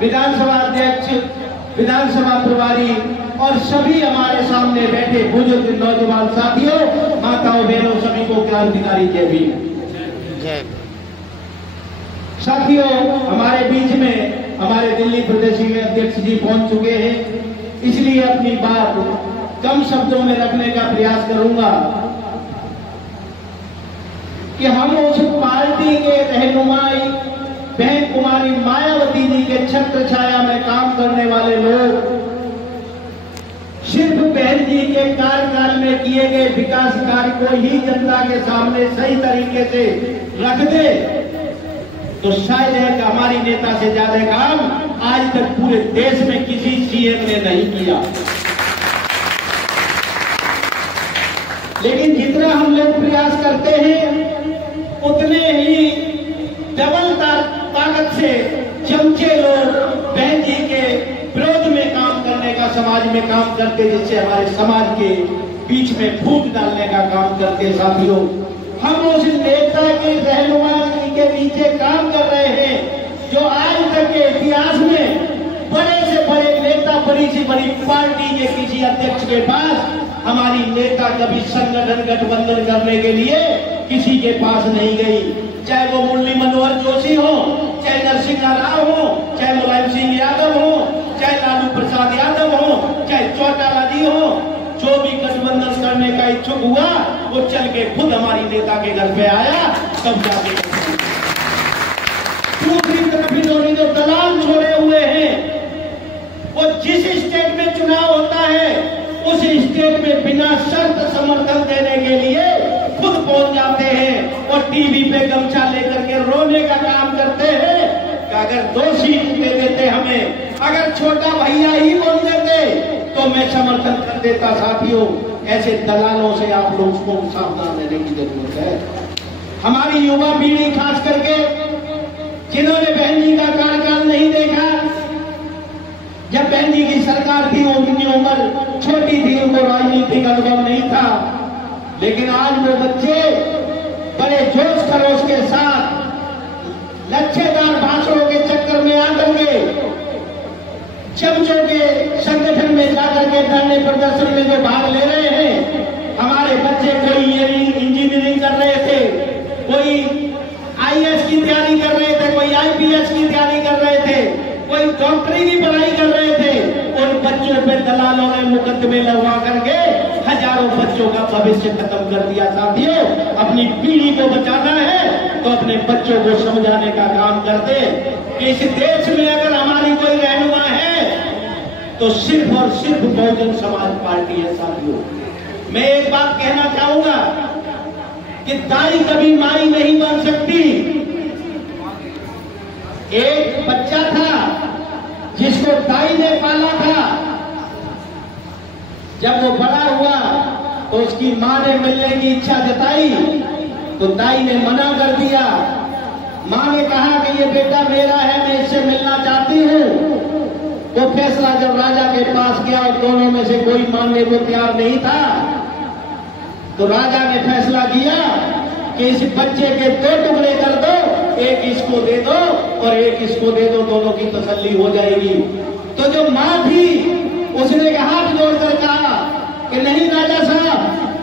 विधानसभा अध्यक्ष, विधानसभा प्रभारी और सभी हमारे सामने बैठे बुजुर्ग नौजवान साथियों, माताओं, बहनों, सभी को क्रांतिकारी जय भीम। साथियों हमारे बीच में हमारे दिल्ली प्रदेश के अध्यक्ष जी पहुंच चुके हैं, इसलिए अपनी बात कम शब्दों में रखने का प्रयास करूंगा कि हम उस पार्टी के रहनुमाई बहन कुमारी मायावती जी के छत्र छाया में काम करने वाले लोग सिर्फ बहन जी के कार्यकाल में किए गए विकास कार्य को ही जनता के सामने सही तरीके से रख दे तो शायद है कि हमारी नेता से ज्यादा काम आज तक पूरे देश में किसी सीएम ने नहीं किया। लेकिन जितना हम लोग प्रयास करते हैं उतने ही डबल ताकत से चमचे लोग बहन जी के विरोध में काम करने का, समाज में काम करते, जिससे हमारे समाज के बीच में फूट डालने का काम करते। साथियों हम उस नेता के रहनुमाई के नीचे काम कर रहे हैं जो आज तक के इतिहास में बड़े से बड़े नेता, बड़ी से बड़ी पार्टी के किसी अध्यक्ष के पास हमारी नेता कभी संगठन गठबंधन करने के लिए किसी के पास नहीं गई। चाहे वो मुरली मनोहर जोशी हो, चाहे नरसिंह राव हो, चाहे मुलायम सिंह यादव हो, चाहे लालू प्रसाद यादव हो, चाहे चौटाला जी हो, जो भी गठबंधन करने का इच्छुक हुआ वो चल के खुद हमारी नेता के घर पे आया, तब जाके। दूसरी तरफ इन्होंने जो दलाल छोड़े हुए हैं वो जिस स्टेट में चुनाव होता है उस स्टेट में बिना शर्त समर्थन देने के लिए खुद पहुंच जाते हैं और टीवी पे गमछा लेकर के रोने का काम करते हैं कि अगर 2 सीट दे देते हमें, अगर छोटा भैया ही बोल देते तो मैं समर्थन कर देता। साथियों, ऐसे दलालों से आप लोगों को सावधान रहने की जरूरत है। हमारी युवा पीढ़ी खास करके जिन्होंने बहन जी का कार्यकाल नहीं देखा, जब बहन जी की सरकार थी उनकी उम्र छोटी थी, उनको राजनीतिक अनुभव नहीं था, लेकिन आज वो बच्चे बड़े जोश खरोश के साथ लच्छेदार भाषणों के चक्कर में आकर के चमचों के संगठन में जाकर के धरने प्रदर्शन में जो भाग ले रहे हैं। हमारे बच्चे कोई इंजीनियरिंग कर रहे थे, कोई आईएएस की तैयारी कर रहे थे, कोई आईपीएस की तैयारी कर रहे थे, कोई डॉक्टरी की पढ़ाई कर रहे थे। उन बच्चों पे दलालों ने मुकदमे लगवा करके हजारों बच्चों का भविष्य खत्म कर दिया। साथियों, अपनी पीढ़ी को बचाना है तो अपने बच्चों को समझाने का काम करते कि इस देश में अगर हमारी कोई रहनुमा है तो सिर्फ और सिर्फ बहुजन समाज पार्टी है। साथियों, मैं एक बात कहना चाहूंगा कि दाई कभी माई नहीं बन सकती। एक बच्चा था जिसको दाई ने पाला था, जब वो बड़ा हुआ तो उसकी मां ने मिलने की इच्छा जताई तो दाई ने मना कर दिया। मां ने कहा कि ये बेटा मेरा है, मैं इससे मिलना चाहती हूं। वो फैसला जब राजा के पास गया और दोनों में से कोई मानने को तैयार नहीं था, तो राजा ने फैसला किया कि इस बच्चे के 2 टुकड़े कर दो, एक इसको दे दो और एक इसको दे दो, दोनों की तसल्ली हो जाएगी। तो जो मां थी उसने हाथ जोड़कर कहा कि नहीं राजा साहब,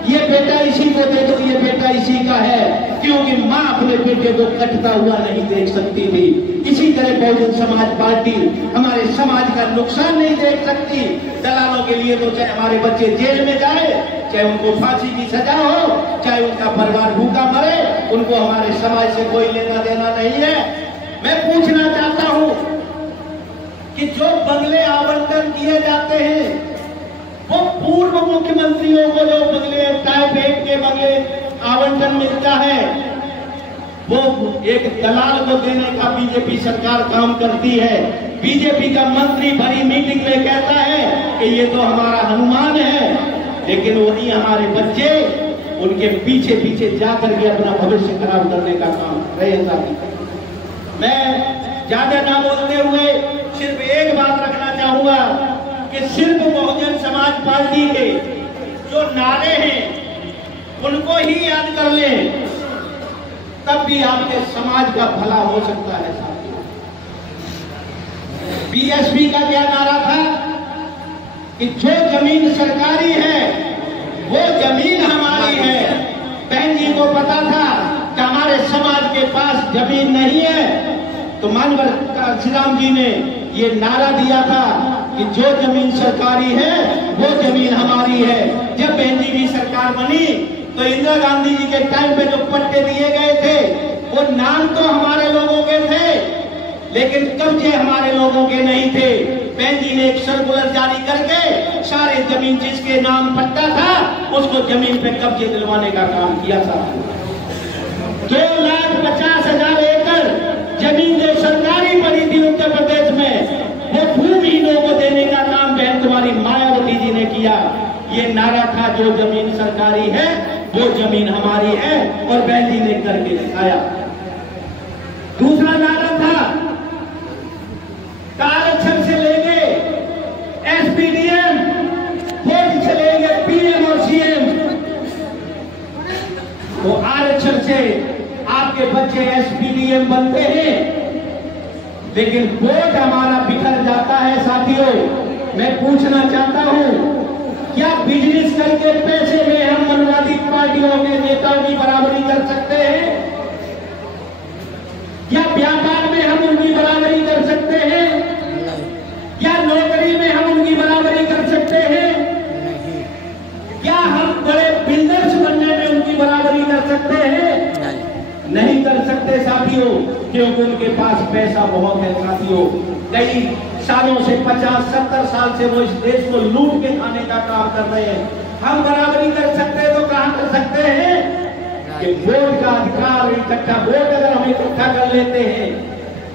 ये बेटा इसी को दे दो, ये बेटा इसी का है, क्योंकि मां अपने बेटे को कटता हुआ नहीं देख सकती थी। इसी तरह बहुजन समाज पार्टी हमारे समाज का नुकसान नहीं देख सकती। दलालों के लिए तो चाहे हमारे बच्चे जेल में जाए, चाहे उनको फांसी की सजा हो, चाहे उनका परिवार भूखा मरे, उनको हमारे समाज से कोई लेना देना नहीं है। मैं पूछना चाहता हूं कि जो बंगले आवंटन किए जाते हैं वो पूर्व मुख्यमंत्रियों को जो बंगले टाइप 1 के बंगले आवंटन मिलता है वो एक दलाल को देने का बीजेपी सरकार काम करती है। बीजेपी का मंत्री भरी मीटिंग में कहता है कि ये तो हमारा हनुमान है, लेकिन वही हमारे बच्चे उनके पीछे पीछे जाकर के अपना भविष्य खराब करने का काम कर रहे हैं। मैं ज्यादा ना बोलते हुए सिर्फ एक बात रखना चाहूंगा कि सिर्फ बहुजन समाज पार्टी के जो नारे हैं उनको ही याद कर लें, तब भी आपके समाज का भला हो सकता है। साथियों, बीएसपी का क्या नारा था कि जो जमीन सरकारी है वो जमीन हमारी है। बहन जी को पता था कि हमारे समाज के पास जमीन नहीं है, तो मानवर काशीराम जी ने ये नारा दिया था कि जो जमीन सरकारी है वो जमीन हमारी है। जब बहन जी की सरकार बनी तो इंदिरा गांधी जी के टाइम पे जो पट्टे दिए गए थे वो नाम तो हमारे लोगों के थे, लेकिन कब्जे हमारे लोगों के नहीं थे। बहन जी ने एक सर्कुलर जारी करके सारे जमीन जिसके नाम पट्टा था उसको जमीन पे कब्जे दिलवाने का काम किया था। 2,50,000 एकड़ जमीन जो सरकारी पड़ी थी उत्तर प्रदेश में, वो भूमिहीनों को देने का काम बहन तुम्हारी मायावती जी ने किया। ये नारा था जो जमीन सरकारी है वो जमीन हमारी है, और बहन जी ने करके दिखाया। दूसरा नारा था आरक्षण से लेंगे एसपीडीएम, वोट से लेंगे पीएम और सीएम। तो आरक्षण लेकिन वोट हमारा बिखर जाता है साथियों। मैं पूछना चाहता हूं, क्या बिजनेस करके पैसे में हम मनवादी पार्टियों के नेताओं की बराबरी कर सकते हैं? क्या व्यापार में हम उनकी बराबरी कर सकते हैं? क्या नौकरी में हम उनकी बराबरी कर सकते हैं? क्या हम बड़े बिल्डर्स बनने में उनकी बराबरी कर सकते हैं? नहीं कर सकते साथियों, क्योंकि उनके पास पैसा बहुत है साथियों। कई सालों से 50-70 साल से वो इस देश को लूट के खाने का काम कर रहे हैं। हम बराबरी कर सकते हैं तो कहां कर सकते हैं कि वोट का अधिकार इकट्ठा, वोट अगर हम इकट्ठा कर लेते हैं,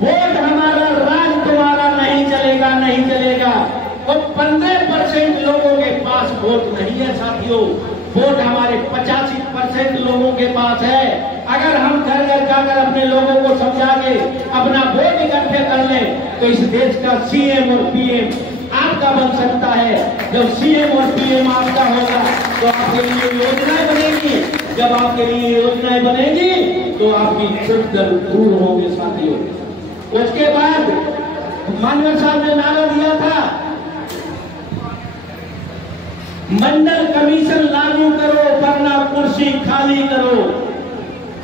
वोट हमारा, राज तुम्हारा नहीं चलेगा, नहीं चलेगा। और 15% लोगों के पास वोट नहीं है साथियों, वोट हमारे 85% लोगों के पास है। अगर हम घर घर जाकर अपने लोगों को समझा के अपना वोट इकट्ठे कर लें तो इस देश का सीएम और पीएम आपका बन सकता है। जब सीएम और पीएम आपका होगा तो आपके लिए योजनाएं बनेगी, जब आपके लिए योजनाएं बनेगी तो आपकी दुख दूर होंगे साथियों। उसके बाद मानवर साहब ने नारा दिया था, मंडल कमीशन लागू करो वरना कुर्सी खाली करो।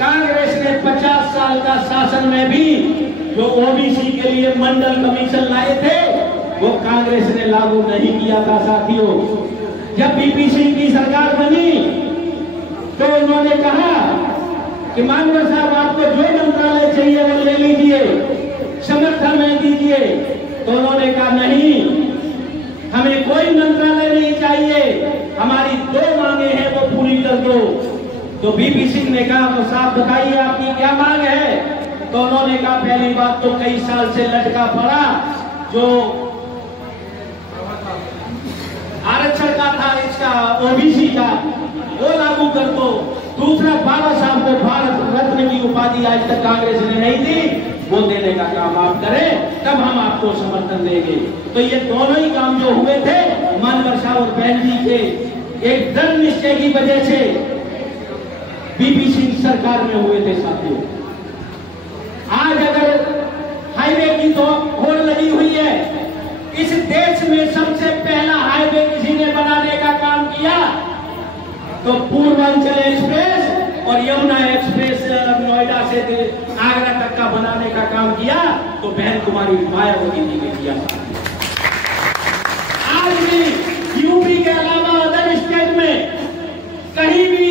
कांग्रेस ने 50 साल का शासन में भी जो ओबीसी के लिए मंडल कमीशन लाए थे वो कांग्रेस ने लागू नहीं किया था साथियों। जब बीपीसी की सरकार बनी तो उन्होंने कहा कि मानवर साहब आपको जो मंत्रालय चाहिए वो ले लीजिए, समर्थन में दीजिए। तो उन्होंने कहा नहीं, हमें कोई मंत्रालय नहीं चाहिए, हमारी 2 मांगे हैं वो पूरी कर दो। तो बीपी सिंह ने कहा तो साहब बताइए आपकी क्या मांग है? तो उन्होंने कहा पहली बात तो कई साल से लटका पड़ा जो आरक्षण का था, इसका ओबीसी का, वो लागू कर दो। दूसरा, बाबा साहब को भारत रत्न की उपाधि आज तक कांग्रेस ने नहीं दी, वो देने का काम आप करें, तब हम आपको समर्थन देंगे। तो ये दोनों ही काम जो हुए थे मानवर साहब और बहन जी के एक दृढ़ निश्चय की वजह से बीपी सिंह सरकार में हुए थे साथियों। आज अगर हाईवे की तो होड़ लगी हुई है, इस देश में सबसे पहला हाईवे किसी ने बनाने का काम किया तो पूर्वांचल एक्सप्रेस और यमुना एक्सप्रेस नोएडा से आगरा तक का बनाने का काम किया तो बहन कुमारी मायावती जी ने किया। आज भी यूपी के अलावा अदर स्टेट में कहीं भी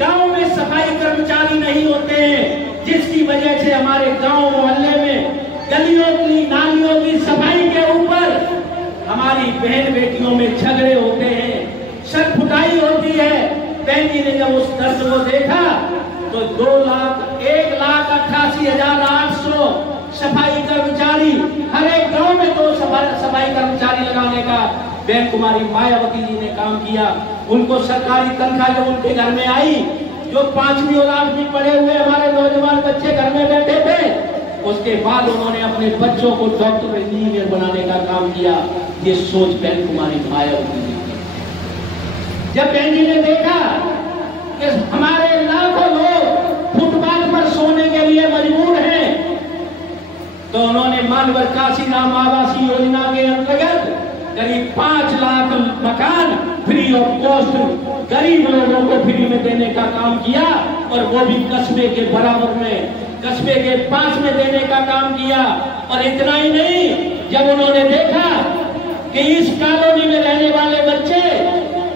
गांव में सफाई कर्मचारी नहीं होते हैं, जिसकी वजह से हमारे गांव मोहल्ले में गलियों की नालियों की सफाई के ऊपर हमारी बहन बेटियों में झगड़े होते हैं, सर फुटाई होती है। बहन जी ने जब उस दर्द को देखा तो 2,88,800 सफाई कर्मचारी हर एक गांव में 2 सफाई कर्मचारी लगाने का बहन कुमारी मायावती जी ने काम किया। उनको सरकारी तनख्वाह जब उनके घर में आई, जो 5वीं और 8वीं पढ़े हुए हमारे नौजवान बच्चे घर में बैठे थे, उसके बाद उन्होंने अपने बच्चों को डॉक्टर इंजीनियर बनाने का काम किया। ये सोच बहन कुमारी मायावती जी। जब बहन जी ने देखा कि हमारे लाखों लोग फुटपाथ पर सोने के लिए मजबूर हैं, तो उन्होंने मानवर काशीराम आवास योजना के अंतर्गत करीब 5 लाख मकान फ्री ऑफ कॉस्ट गरीब लोगों को फ्री में देने का काम किया, और वो भी कस्बे के बराबर में, कस्बे के पास में देने का काम किया। और इतना ही नहीं, जब उन्होंने देखा कि इस कॉलोनी में रहने वाले बच्चे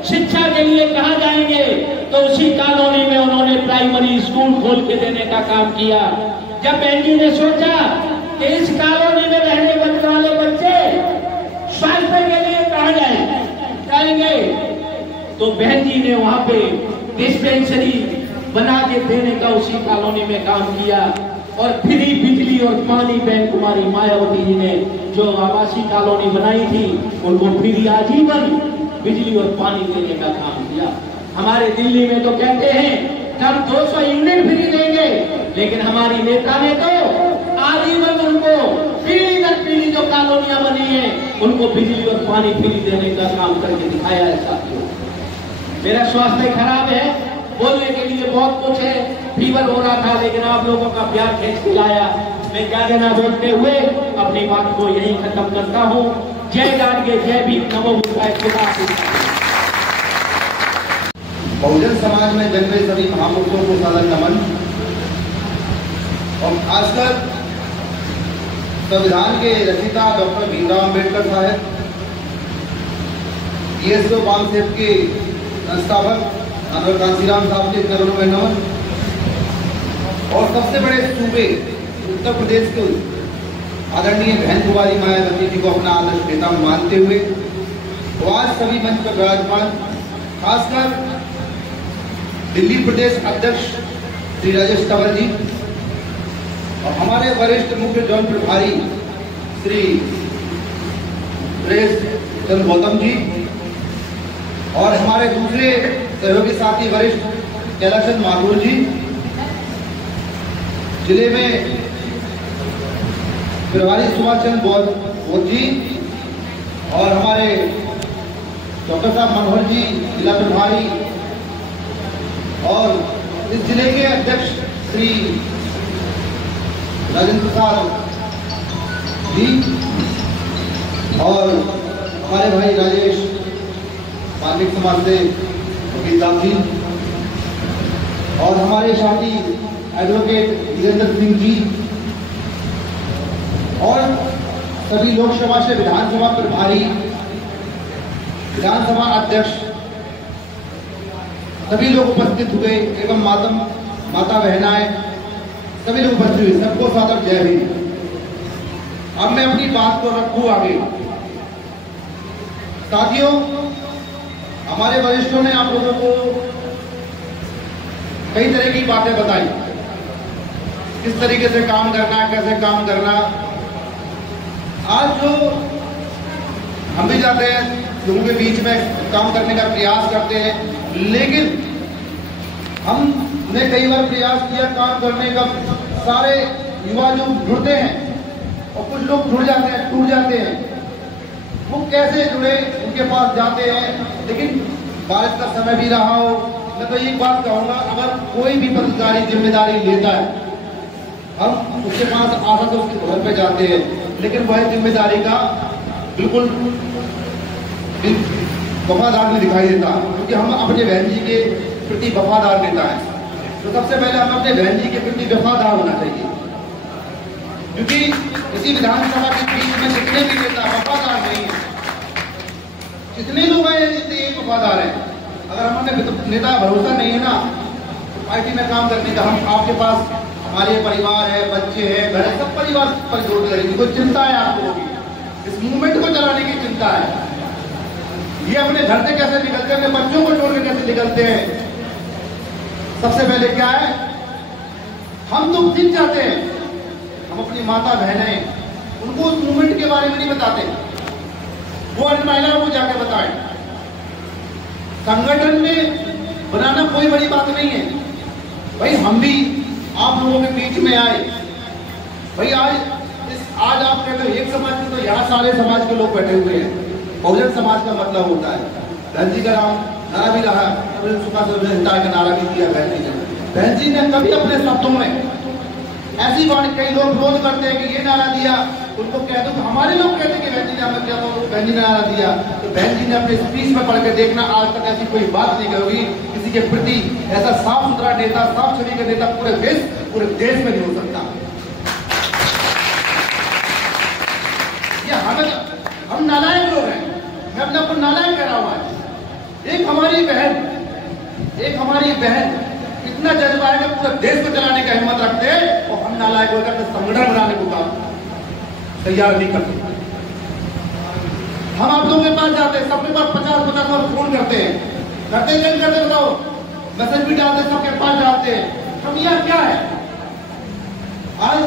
शिक्षा के लिए कहां जाएंगे, तो उसी कॉलोनी में उन्होंने प्राइमरी स्कूल खोल के देने का काम किया। जब बहन जी ने सोचा कि इस कॉलोनी में रहने वाले बच्चे स्वास्थ्य के लिए कहां जाएंगे, तो बहन जी ने वहां पे डिस्पेंसरी बना के देने का उसी कॉलोनी में काम किया। और फ्री बिजली और पानी बहन कुमारी मायावती जी ने जो आवासीय कॉलोनी बनाई थी, उनको फ्री आजीवन बिजली और पानी देने का काम किया। हमारे दिल्ली में तो कहते हैं कि हम 200 यूनिट फ्री देंगे, लेकिन हमारी नेता ने तो आजीवन उनको पीढ़ी दर पीढ़ी जो कॉलोनियां बनी है उनको बिजली और पानी फ्री देने का काम करके दिखाया है साथियों। मेरा स्वास्थ्य खराब है, बोलने के लिए बहुत कुछ है, फीवर हो रहा था, लेकिन आप लोगों का प्यार खींच के लाया। मैं क्या कहना बोलते हुए अपनी बात को यही खत्म करता हूँ। जय गाड़गे, जय भीम, नमो बुद्धाय, खुदा हाफिज। बहुजन समाज में जन्मे सभी महापुरुषों को सादर नमन। और खासकर संविधान के रचयिता डॉक्टर भीमराव अम्बेडकर साहब, DSO बामसेब के संस्थापक अनवर कांसीराम साहब के चरणों में नमन। और सबसे बड़े सूबे उत्तर प्रदेश के आदरणीय बहन कुमारी मायावती जी को अपना आदर्श नेता मानते हुए आज सभी मंच पर विराजमान, खासकर दिल्ली प्रदेश अध्यक्ष श्री राजेश तंवर जी और हमारे वरिष्ठ मुख्य जन प्रभारी श्री सुरेश चंद्र गौतम जी और हमारे दूसरे सहयोगी साथी वरिष्ठ कैलाश चंद्र माथुर जी, जिले में प्रभारी सुभाष चंद्र बोध जी और हमारे डॉक्टर साहब मनोहर जी जिला प्रभारी और इस जिले के अध्यक्ष श्री राजेंद्र प्रसाद जी और हमारे भाई राजेश वाल्मीकि समाज से वकील साहब जी और हमारे साथी एडवोकेट वीरेंद्र सिंह जी और सभी लोकसभा से विधानसभा प्रभारी, विधानसभा अध्यक्ष, सभी लोग उपस्थित हुए एवं माता बहनाएं सभी लोग उपस्थित हुए, सबको सादर जय भीम। अब मैं अपनी बात को रखूं आगे। साथियों, हमारे वरिष्ठों ने आप लोगों को कई तरह की बातें बताई, किस तरीके से काम करना, कैसे काम करना। आज जो हम भी जाते हैं लोगों के बीच में काम करने का प्रयास करते हैं, लेकिन हमने कई बार प्रयास किया काम करने का, सारे युवा जो जुड़ते हैं और कुछ लोग जुड़ जाते हैं, टूट जाते हैं। वो कैसे जुड़े, उनके पास जाते हैं, लेकिन बारिश का समय भी रहा हो। मैं तो एक बात कहूँगा, अगर कोई भी पदाधिकारी जिम्मेदारी लेता है, हम उसके पास आशा से उसके घर पे जाते हैं, लेकिन वह जिम्मेदारी का बिल्कुल वफादार नहीं दिखाई देता, क्योंकि हम अपने बहन जी के प्रति वफादार नेता है। तो सबसे पहले हम अपने बहन जी के प्रति वफादार होना चाहिए, क्योंकि इसी विधानसभा के बीच में जितने भी नेता वफादार नहीं है, जितने लोग हैं जितने एक वफादार हैं, अगर हम अपने नेता भरोसा नहीं है ना तो पार्टी में काम करने का, हम आपके पास हमारे परिवार है, बच्चे हैं, घर है, सब परिवार पर जोड़ करेंगे। कोई चिंता है आपको, इस मूवमेंट को चलाने की चिंता है। ये अपने घर से कैसे निकलते हैं, अपने बच्चों को छोड़ के कैसे निकलते हैं। सबसे पहले क्या है, हम तो दिन जाते हैं, हम अपनी माता बहनें उनको उस मूवमेंट के बारे में नहीं बताते, वो अन्य महिलाओं को जाके बताएं। संगठन में बनाना कोई बड़ी बात नहीं है भाई, हम भी आप लोगों के बीच में आए भाई। आज आप कहते हो एक समाज के, तो यहाँ सारे समाज के लोग बैठे हुए हैं। बहुजन समाज का मतलब होता है, बहन जी का नारा भी रहा, सुखा का नारा भी दिया बहन जी ने। बहन जी ने कभी अपने शब्दों में ऐसी बात, कई लोग विरोध करते हैं कि ये नारा दिया, उनको कह दो, हमारे लोग कहते हैं कि बहन जी ने हमें क्या, तो बहन जी ने नारा दिया, तो बहन जी ने अपने स्पीच में पढ़ के देखना, आज तक ऐसी कोई बात नहीं कहोगी किसी के प्रति ऐसा साफ सुथरा नेता, साफ छवि का नेता पूरे देश में नहीं हो सकता। ये हम नालायक लोग हैं, मैं अपने आपको नालायक कह रहा हूं। एक हमारी बहन इतना जज्बा है कि पूरे देश को चलाने का हिम्मत रखते हैं, और हम नालायक होकर संगठन बनाने को काम तैयार नहीं करते। हम आप लोगों के पास जाते हैं, सबके पास 50-50 बार फोन करते हैं, करते बताओ, मैसेज भी डालते, सबके पास डालते हैं। हम यह क्या है, आज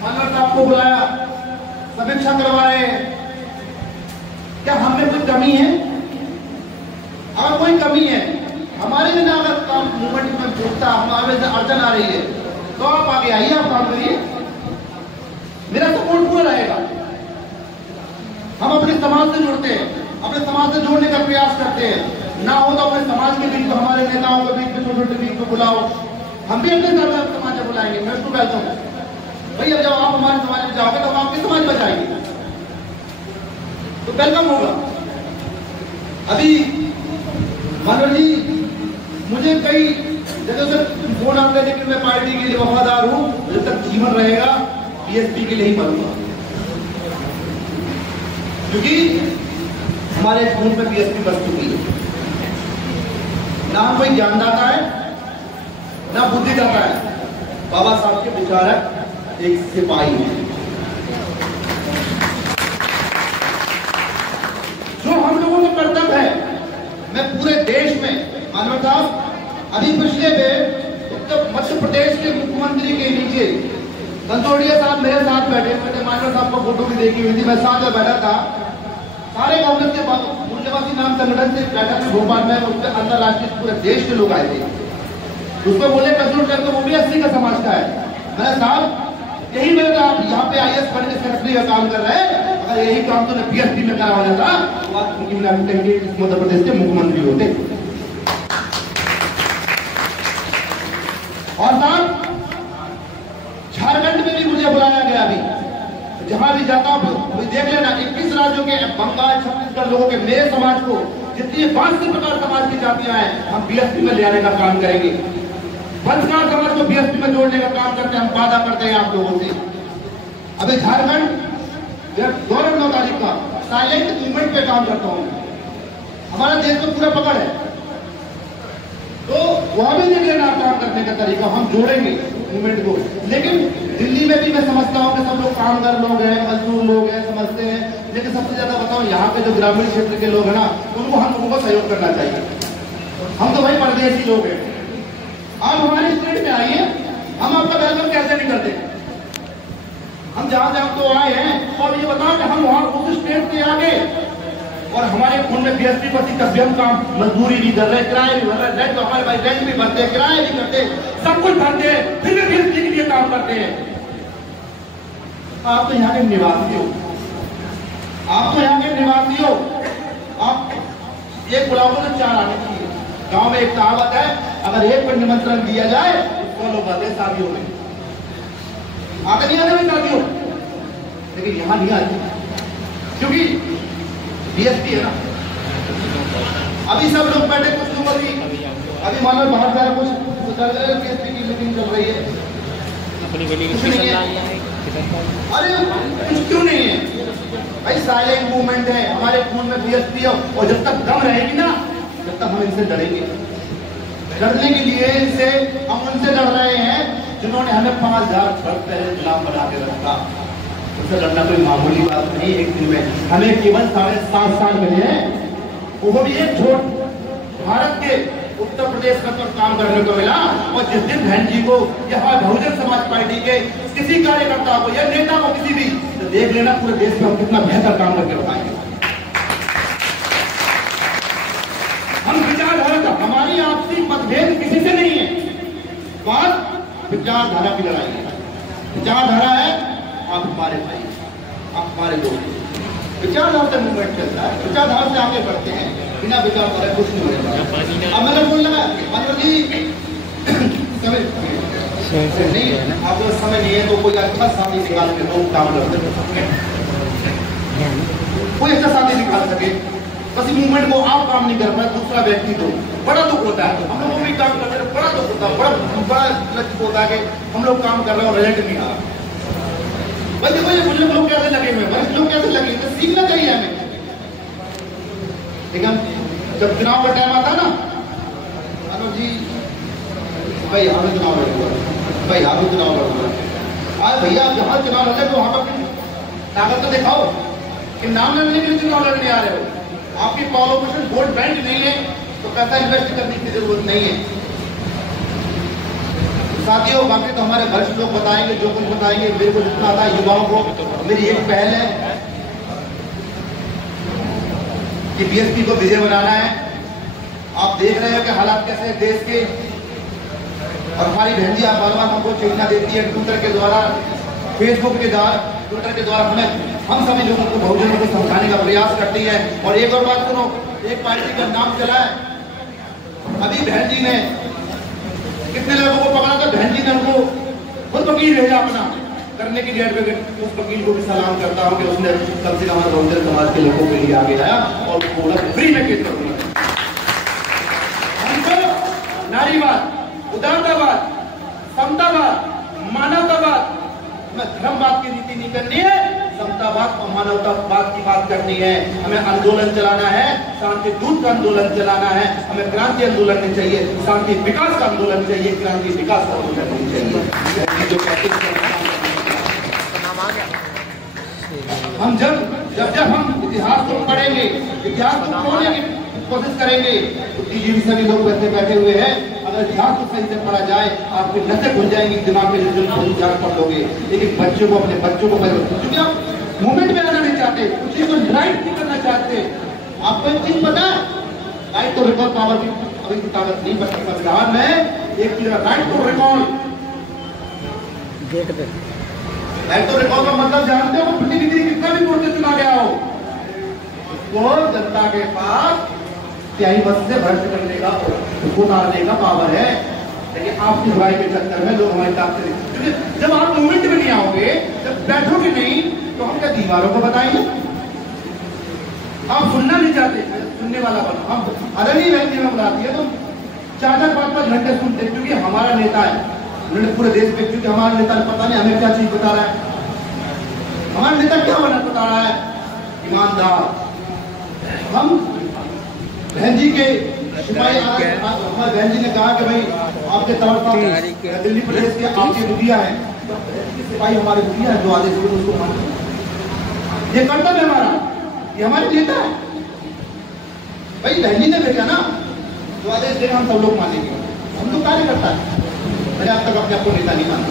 मनोहर साहब को बुलाया, समीक्षा करवाए, क्या हमें कोई कमी है? अगर कोई कमी है, हमारे बिना अगर काम मूवमेंट में जुटता, हमारे से अड़चन आ रही है, तो आप आगे आइए, आप काम करिए, मेरा सपोर्ट पूरा रहेगा। हम अपने समाज से जुड़ते हैं, अपने समाज से जोड़ने का प्रयास करते हैं। ना हो तो अपने समाज के बीच में, हमारे नेताओं के बीच में, छोटे छोटे बीच में बुलाओ, हम भी अपने समाज में बुलाएंगे। मैं उसको कहता हूँ भाई अब जब आप हमारे समाज में जाओगे तो हम आपके समाज में जाएंगे, तो वेलकम होगा। अभी मनोहर जी, मुझे कई जगह से फोन आते हैं, लेकिन मैं पार्टी के लिए वफादार हूं, जब तक जीवन रहेगा बीएसपी के लिए ही मरूंगा, क्योंकि हमारे खून में बीएसपी बस चुकी है। ना कोई ज्ञानदाता है ना बुद्धिदाता है, बाबा साहब के विचारक एक सिपाही है। जो हम लोगों का कर्तव्य है, मैं पूरे देश में मानव साहब, अभी पिछले में उत्तर मध्य प्रदेश के मुख्यमंत्री के नीचे कंतोड़िया साहब मेरे साथ बैठे हुए थे, मानव साहब को फोटो भी देखी हुई थी, मैं साथ में बैठा था। सारे कांग्रेस के मूल्यवासी नाम संगठन से बैठा था भोपाल में, उसके अंतरराष्ट्रीय पूरे देश के लोग आए थे। उसको बोले कंसल्ट करके, वो भी 80 का समाज का है। मैंने साहब यही मेरे को आप यहाँ पे IAS बनने सेक्रेटरी का काम कर रहे हैं, अगर यही काम तो बीएसपी में करा हो जाता तो आज मध्य प्रदेश के मुख्यमंत्री होते। और साहब झारखंड में भी मुझे बुलाया गया, अभी जहां भी जाता हूं देख लेना, 21 राज्यों के, बंगाल, छत्तीसगढ़ लोगों के, मेरे समाज को जितनी 52 प्रकार समाज की जातियां हैं, हम बीएसपी में ले आने का काम करेंगे। पंचकार समाज को बीएसपी में जोड़ने का काम करते हैं, हम वादा करते हैं आप लोगों से। अभी झारखंड 9 तारीख का साइलेंट मूवमेंट पे काम करता हूं, हमारा देश में पूरा पकड़ है, तो वहां भी देख लेना काम करने का तरीका, हम जोड़ेंगे मूवमेंट को। लेकिन दिल्ली में भी मैं समझता हूँ कि सब लोग कामगार लोग हैं, मजदूर लोग हैं, समझते हैं, लेकिन सबसे ज्यादा बताओ यहाँ पे जो ग्रामीण क्षेत्र के लोग हैं ना, उनको हम लोगों को सहयोग करना चाहिए। हम तो भाई परदेशी लोग हैं, आप हमारे स्टेट में आइए, हम आपका वेलकम कैसे नहीं करते। हम जहां से हम तो आए हैं, और ये बताओ कि हम वहां उस स्टेट से आगे, और हमारे खून में बीएसपी प्रति कभी हम काम मजदूरी भी कर रहे, किराए भी भर रहे, रेंट तो हमारे भाई रेंट भी भरते हैं, किराए भी करते, सब कुछ भरते हैं, फिर भी बीएसपी के लिए काम करते हैं। आप तो यहाँ के निवासी हो, आप तो यहाँ के निवासी हो, आप एक बुलाओ तो 4 आने चाहिए। गांव में एक कहावत है, अगर एक पर निमंत्रण दिया जाए तो लोग आते शादियों में, आगे नहीं आते में शादियों, लेकिन यहाँ नहीं आते क्योंकि बीएसपी है ना। अभी सब लोग बैठे, कुछ लोग अभी मानो बाहर जा रहे, कुछ बीएसपी की मीटिंग चल रही है, कुछ नहीं है। अरे कुछ क्यों नहीं है भाई, साइलेंट मूवमेंट है, हमारे खून में बीएसपी है, और जब तक दम रहेगी ना, जब तक हम इनसे डरेंगे। डरने के लिए इनसे, हम उनसे डर रहे हैं जिन्होंने हमें 5000 गुलाम बना के रखा। उससे लड़ना कोई मामूली बात नहीं, एक दिन में हमें केवल 7.5 साल मिले हैं, वो भी एक छोट भारत के उत्तर प्रदेश में तो काम करने को मिला। और जिस दिन बहन जी को यहाँ बहुजन समाज पार्टी के किसी कार्यकर्ता को या नेता को किसी भी, तो देख लेना पूरे देश में हम कितना बेहतर काम करके बताएंगे। हम विचारधारा का, हमारी आपसी मतभेद किसी से नहीं है, बात विचारधारा की लड़ाई है। विचारधारा है, आप हमारे भाई, आप हमारे दोस्त, विचारधारा से मूवमेंट चलता है, विचारधारा से आगे बढ़ते हैं, बिना विचारधारा कुछ नहीं होगा। अब मैंने बोल लगा मनोहर जी समय नहीं, आपको समय नहीं है तो कोई अच्छा साथी निकाल के लोग काम करते हैं, कोई अच्छा साथी निकाल सके, बस मूवमेंट को आप काम नहीं कर पाए, दूसरा व्यक्ति दो, बड़ा दुख होता है। हम लोग भी काम करते हैं, बड़ा दुख होता है, बड़ा लक्ष्य होता है कि हम लोग काम कर रहे हैं और रिजल्ट नहीं आ रहा। भाई देखो ये मुझे लोग कैसे लगे हुए, भाई लोग कैसे लगे, तो सीखना चाहिए हमें। ठीक है, जब चुनाव का टाइम आता ना, मनोज जी भाई यहाँ पे चुनाव लड़ हुआ, भाई यहाँ पे चुनाव लड़ हुआ, आज भैया जहाँ चुनाव लड़े तो वहां पर ताकत तो दिखाओ कि नाम लड़ने के लिए चुनाव लड़ने आ रहे हो। आपकी कॉर्पोरेशन वोट बैंक नहीं है तो पैसा इन्वेस्ट करने की जरूरत नहीं है। साथियों, बाकी तो हमारे वरिष्ठ लोग बताएंगे, जो कुछ बताएंगे, मेरे को जितना आता है युवाओं को मेरी एक पहल है कि बीएसपी को विजय बनाना है। आप देख रहे हो कि हालात कैसे हैं देश के, और हमारी बहन जी आप बार बार हमको चेतना देती है ट्विटर के द्वारा, फेसबुक के द्वारा, ट्विटर के द्वारा हमें, हम सभी लोगों को, बहुजनों को समझाने का प्रयास करती है। और एक और बात सुनो, एक पार्टी का नाम चला है, अभी बहन जी ने कितने लोगों को पकड़ा था, बहन जी ने उनको खुद वकील भेजा अपना, करने की डेट में उस वकील को भी सलाम करता हूँ कि उसने कम से कम बहुजन समाज के लोगों के लिए आगे आया और बोला फ्री में केस करूंगा। हमको नारीवाद, उदारतावाद, समतावाद, मानवतावाद में धर्मवाद की नीति नहीं करनी है, समतावाद और मानवतावाद की बात करनी है। हमें आंदोलन चलाना है, शांति दूत का आंदोलन चलाना है, हमें क्रांति आंदोलन नहीं चाहिए, शांति विकास का आंदोलन चाहिए, क्रांति विकास का आंदोलन नहीं चाहिए। जो हम जब हम इतिहास को पढ़ेंगे, इतिहास को पढ़ने की कोशिश करेंगे, बुद्धिजीवी सभी लोग बैठे हुए हैं, अगर इतिहास को सही से पढ़ा जाए आपकी नसें खुल जाएंगी, दिमाग में इतिहास पढ़ लोगे। लेकिन बच्चों को, अपने बच्चों को, क्योंकि आप मूवमेंट में आना नहीं चाहते, कुछ चीज को राइट नहीं करना चाहते। आपको एक चीज पता है, राइट टू रिकॉल पावर की अभी की ताकत नहीं बचती। संविधान में एक चीज right to recall, right to recall का मतलब जानते हो? प्रतिनिधि कितना भी कोर्ट से चुना गया हो, उसको जनता के पास त्याई बस से भ्रष्ट करने का, उसको उतारने का पावर है। लेकिन आपकी बुराई के चक्कर में लोग हमारी ताकत नहीं, क्योंकि जब आप मूवमेंट में नहीं आओगे, जब बैठोगे नहीं, तो हम क्या दीवारों को बताएंगे? आप सुनना नहीं चाहते, सुनने वाला बनो। हम अदनी व्यक्ति में बुलाती है तो 4-4, 5-5 घंटे सुनते, क्योंकि हमारा नेता है, उन्होंने पूरे देश में, क्योंकि हमारा नेता पता नहीं हमें क्या चीज बता रहा है, हमारा नेता क्या बता रहा है, ईमानदार। हम बहन जी के सिपाही, हमारे बहन जी ने कहा कि भाई आपके तौर दिल्ली प्रदेश के आपके मुखिया है, सिपाही हमारे मुखिया है, जो आदेश हुए उसको मानते। ये कर्तव्य हमारा, ये हमारे नेता है। भाई बहन जी ने भेजा ना, जो आदेश देगा हम सब लोग मानेंगे। हम तो कार्य करता है, मैंने अब तक अपने आपको नेता नहीं माना।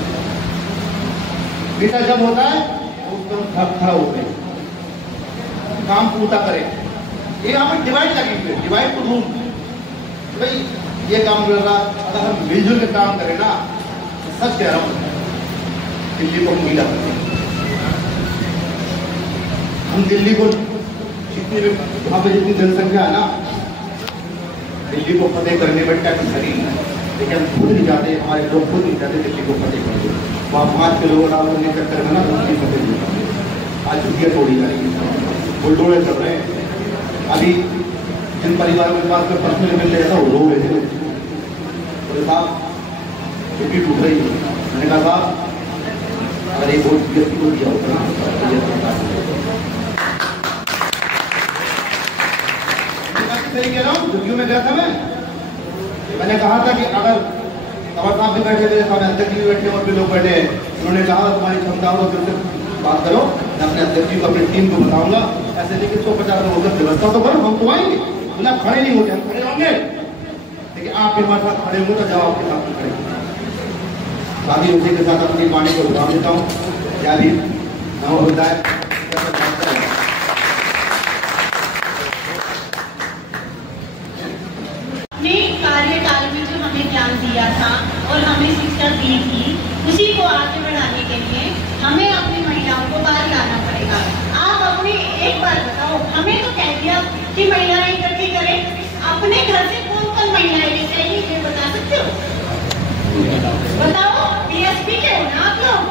नेता जब होता है उसको खड़ा हो गए, काम पूरा करे। ये यहाँ पर डिवाइड लगी हुई है, डिवाइड टू रूल। भाई ये काम कर रहा, अगर हम मिलजुल के काम करें ना, तो सच कह रहा हूँ, दिल्ली को मिला हम दिल्ली को जितनी वहाँ पे जितनी जनसंख्या है ना, दिल्ली को फतेह करने में टैक्स खरी है, लेकिन हम खुद नहीं जाते, हमारे लोग खुद नहीं जाते दिल्ली को फतेह करते। वहाँ 5 के लोग राहुल ने चक्कर में ना उसकी फतेह नहीं। आज छुट्टियाँ तोड़ी जा रही है, बुलडोजर चल रहे हैं। अभी जिन परिवारों के पास में पर्सनल मिल रहे था वो रो रहे थे, बोले साहब छुट्टी टूट रही है। मैंने कहा साहब अगर एक वोट व्यक्ति को दिया होता ना, सही कह रहा हूँ। छुट्टियों में गया था मैंने कहा था कि अगर कमर साहब भी बैठे थे, अध्यक्ष भी बैठे और भी लोग बैठे, उन्होंने कहा तुम्हारी क्षमता हो फिर से बात करो, मैं अपने अध्यक्ष जी को, अपनी टीम को बताऊंगा। ऐसे नहीं कि 150 लोगों की व्यवस्था तो करो, हम तो आएंगे। बोला खड़े नहीं होते, हम खड़े होंगे, लेकिन आप हमारे साथ खड़े होंगे तो जाओ आपके साथ खड़े। शादी उसी के साथ अपनी वाणी को उठाम देता हूँ। क्या भी न होता है कार्यकाल में जो हमें ज्ञान दिया था और हमें शिक्षा दी थी, उसी को आगे बढ़ाने के लिए हमें अपनी महिलाओं को बाहर लाना पड़ेगा। आप अपनी एक बार बताओ, हमें तो कह दिया कि महिलाएं इकट्ठी करें, अपने घर से कौन महिलाएं लेके आएंगी, ये बता सकते हो? बताओ, बीएसपी के हो ना आप लोग?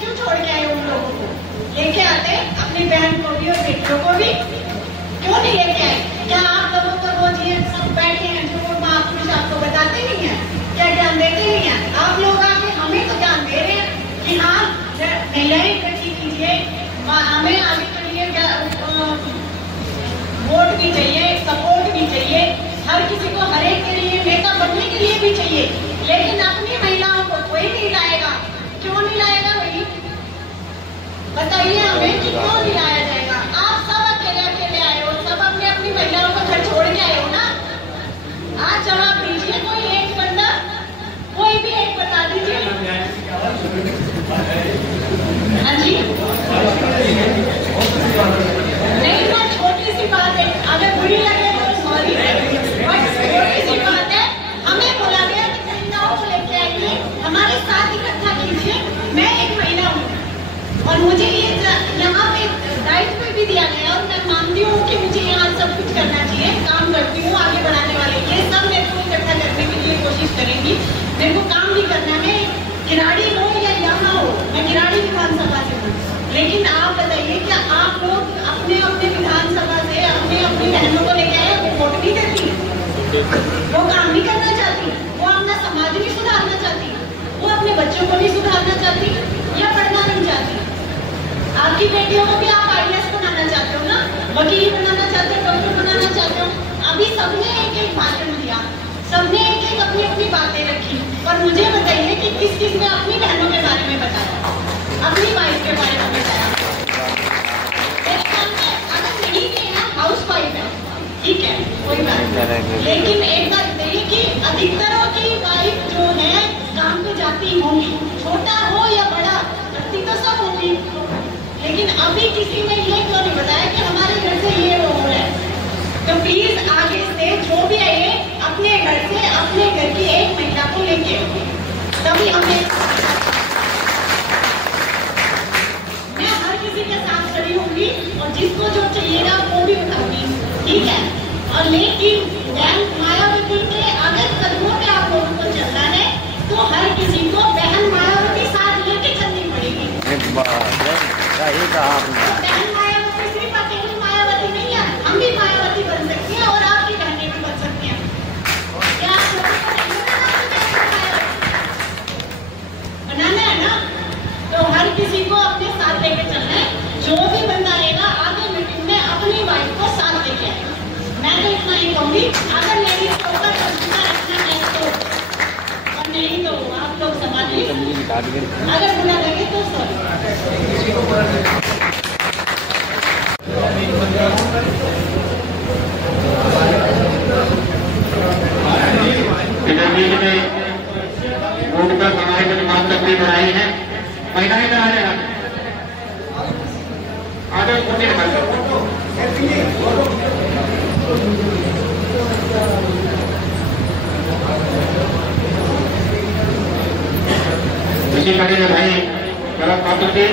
क्यों छोड़ के आए उन लोगों को? लेके आते अपनी बहन को भी और बेटियों को भी, क्यों नहीं लेके आए? क्या आप लोगों को रोज ये सब बैठे हैं जो महापुरुष आपको बताते नहीं है, क्या ज्ञान देते नहीं है? आप लोग आके हमें तो ज्ञान दे रहे हैं कि हाँ महिलाएं इकट्ठी कीजिए, हमें आगे के लिए वोट भी चाहिए, सपोर्ट भी चाहिए, हर किसी को हर एक के लिए नेता बनने के लिए भी चाहिए, लेकिन अपनी महिलाओं को कोई नहीं लाएगा। क्यों नहीं लाएगा भाई? बताइए हमें कि क्यों नहीं लाया जाएगा? आप सब अकेले अकेले आए हो, सब अपने अपनी महिलाओं को घर छोड़ के आए हो ना। आज जवाब दीजिए, कोई एक बंदा, कोई भी एक बता दीजिए। हाँ जी, नहीं ना, छोटी सी बात है, अगर बुरी लगे तो सॉरी, बट छोटी सी बात है। हमें बोला गया कि महिलाओं को लेके आइए, हमारे साथ इकट्ठा कीजिए। मैं एक महिला हूँ और मुझे ये यहाँ पे दायित्व भी दिया गया और मैं मानती हूँ कि मुझे यहाँ सब कुछ करना चाहिए, काम करती हूँ आगे बढ़ाने वाले, ये सब मेरे को इकट्ठा करने के लिए मेरे को काम भी करना है, गिराड़ी हो या यहाँ हो, मैं गिराड़ी विधानसभा से हूँ। लेकिन आप बताइए क्या आप लोग अपने अपने विधानसभा से अपने अपनी बहनों को लेके आए, वो वोट नहीं देती, वो काम नहीं करना चाहती, वो अपना समाज नहीं सुधारना चाहती, वो अपने बच्चों को नहीं सुधारना चाहती या पढ़ना नहीं चाहती। आपकी बेटियों को भी आप IAS बनाना चाहते हो ना, वकील बनाना चाहते हो, डॉक्टर बनाना चाहते हो। अभी सबने एक एक भाषण दिया, सबने एक एक अपनी अपनी बातें रखी, पर मुझे बताइए कि किस किस ने अपनी बहनों के बारे में बताया, अपनी वाइफ के बारे में बताया। मेरे ख्याल में अगर नहीं भी है, हाउस वाइफ है, ठीक है, कोई बात नहीं, लेकिन एक बात बताइए कि अधिकतरों की वाइफ जो है काम पे जाती होंगी, छोटा हो या बड़ा, करती तो सब होंगी। लेकिन अभी किसी ने ये क्यों नहीं बताया कि हमारे घर से ये वो हो रहा है। तो प्लीज आगे से जो भी आए अपने घर से, अपने घर की एक महिला को लेके आए, तभी हमें, मैं हर किसी के साथ खड़ी होंगी और जिसको जो चाहिए ना वो भी बताऊंगी, ठीक है। और लेकिन बहन मायावती के अगर कदमों पे आप लोगों को चलना है तो हर किसी को बहन मायावती साथ लेके चलनी पड़ेगी। बहन मायावती सिर्फ अकेली मायावती नहीं है, हम भी मायावती बन सकती हैं और आपकी बहनें भी बन सकती हैं। क्या आप लोगों को बनाना है ना? तो हर किसी को अपने साथ लेके चलना है। जो भी बंदा रहेगा आगे मीटिंग में अपनी वाइफ को साथ लेके आए। मैं तो इतना ही कहूँगी, अगर लेडीज को ऊपर रखना है तो, और नहीं तो आप लोग संभालिए, अगर बुरा लगे तो सॉरी। का समाज को निकाल तकलीफ बनाई है, महिलाएं में आ जाएगा आगे कुछ इसी कड़ी में भाई गलत बातों की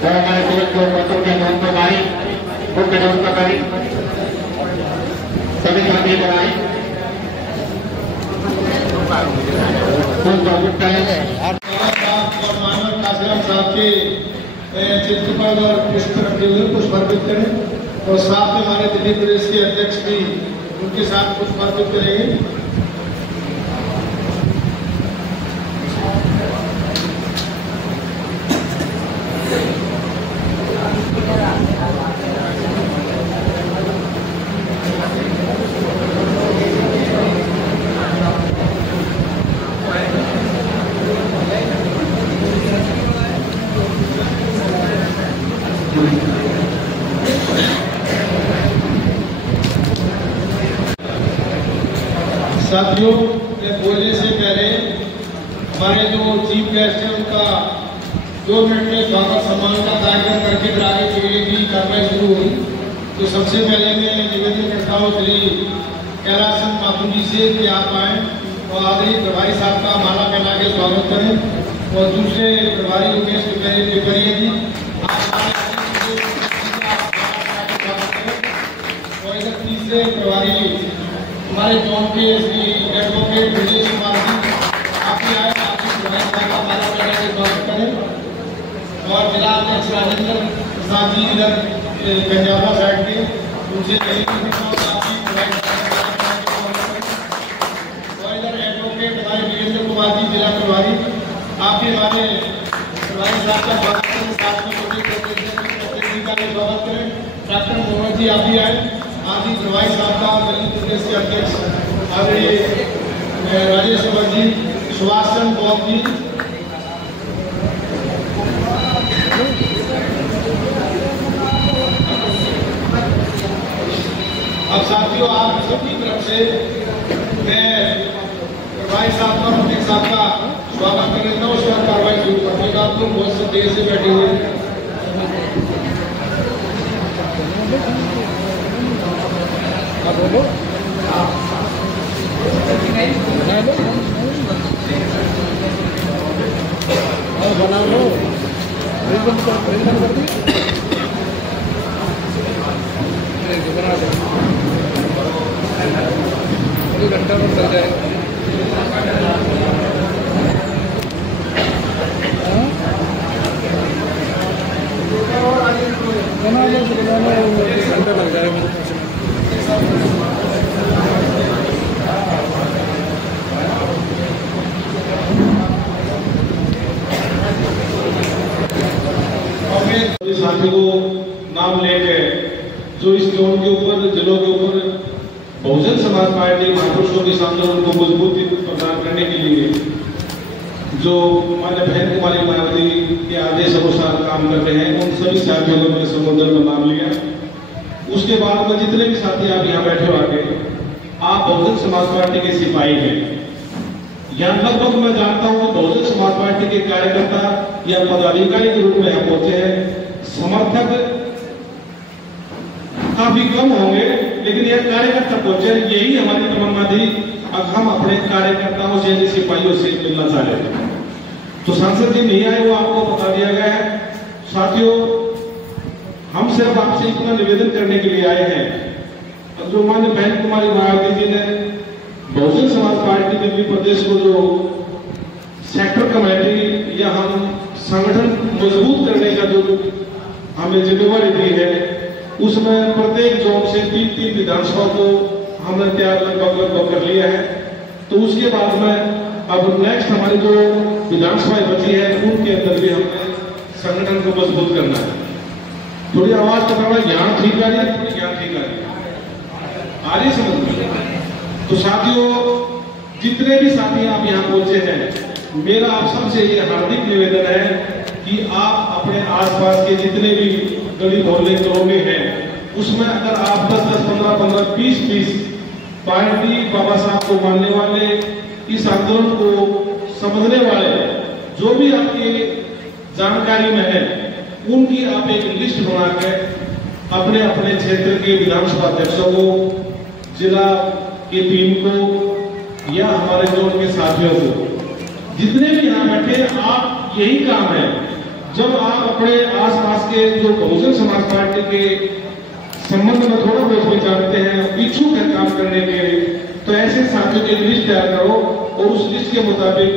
जो हमारे दोस्त को बच्चों के दोस्त को भाई मुख्य दोस्त का करी सभी साथी बनाई साहब के चित्र पर और पुष्प रखे हुए पुष्प अर्पित करें और साथ में हमारे दिल्ली प्रदेश के अध्यक्ष भी उनके साथ पुष्प अर्पित करेंगे। साथियों, ये बोलने से पहले हमारे जो चीफ गेस्ट हैं उनका 2 मिनट में स्वागत सम्मान का कार्यक्रम करके फिर आगे चलने की कार्रवाई शुरू हुई। तो सबसे पहले मैं निवेदन करता हूँ श्री कैलाश चंद माथुर जी से कि आप आए और आदरणीय प्रभारी साहब का माला पहना के स्वागत करें और दूसरे प्रभारी योगेश पेपरिया जी और इधर तीसरे प्रभारी हमारे जोन के श्री एडवोकेट विजय कुमार जी आप भी आए, आपकी प्रभारी साहब का माला पहना के स्वागत करें और जिला अध्यक्ष राजेंद्र प्रसाद जी इधर गंजावा साइड के उनसे और इधर एडवोकेट हमारे वीरेंद्र कुमार जी जिला प्रभारी आप भी हमारे प्रभारी साहब का स्वागत करें, साथ में जी का भी स्वागत करें। डॉक्टर मोहम्मद जी आप भी आए, आप भी प्रभारी साहब का दिल्ली प्रदेश के अध्यक्ष आदरणीय राजेश कुमार जी, सुभाष चंद्र बोस जी, अब साथियों आप सबकी तरफ से मैं प्रभारी साहब का अपने साहब का स्वागत कर लेता हूँ, उसके बाद कार्रवाई शुरू कर देगा। आप लोग बहुत सब देर से बैठे हुए बोलो बना लो कर दी घंटा में चल जाएगा। हैं। साथियों को नाम लेके जो इस जोन के ऊपर, जिलों के ऊपर बहुजन समाज पार्टी महापुरुषों के आंदोलन को मजबूती प्रदान करने के लिए जो माननीय बहन कुमारी मायावती के आदेश अनुसार काम करते हैं, उन सभी साथियों को मैंने संबोधन में नाम लिया। उसके बाद में जितने भी साथी आप यहाँ बैठे हो आगे, आप बहुजन समाज पार्टी के सिपाही हैं। यहाँ लगभग मैं जानता हूँ बहुजन समाज पार्टी के कार्यकर्ता या पदाधिकारी के रूप में यहाँ पहुंचे हैं, समर्थक काफी कम होंगे, लेकिन यह कार्यकर्ता पहुंचे। यही हमारी तमन्ना थी, अब हम अपने कार्यकर्ताओं से, सिपाहियों से मिलना चाह रहे थे। तो सांसद जी नहीं आए, वो आपको बता दिया गया है। साथियों, हम सिर्फ आपसे इतना निवेदन करने के लिए आए हैं, जो माननीय बहन कुमारी मायावती जी ने बहुजन समाज पार्टी दिल्ली प्रदेश को जो सेक्टर कमेटी या हम संगठन मजबूत करने का जो हमें जिम्मेवारी दी है, उसमें प्रत्येक जोन से 3-3 विधानसभा को हमने तैयार लगभग कर लिया है। तो उसके बाद में अब नेक्स्ट हमारी जो विधानसभाएं बची है, उनके अंदर भी हमें संगठन को मजबूत करना है। थोड़ी आवाज बताना, यहाँ ठीक आ रही है, थोड़ी यहाँ ठीक आ रही समझ में। तो साथियों, जितने भी साथी आप यहाँ पहुंचे हैं, मेरा आप सबसे ये हार्दिक निवेदन है कि आप अपने आसपास के जितने भी गली मोहल्ले कॉलोनी हैं, उसमें अगर आप 10-10, 15-15, 20-20 पार्टी बाबा साहब को मानने वाले, इस आंदोलन को समझने वाले, जो भी आपकी जानकारी में है, उनकी आप एक लिस्ट बना के अपने अपने क्षेत्र के विधानसभा अध्यक्षों को, जिला की टीम को या हमारे जोन के साथियों को, जितने भी यहाँ बैठे, आप यही काम है। जब आप अपने आसपास के जो बहुजन समाज पार्टी के संबंध में थोड़ा बहुत भी जानते हैं, इच्छुक है काम करने के, तो ऐसे साथियों की लिस्ट तैयार करो और उस लिस्ट के मुताबिक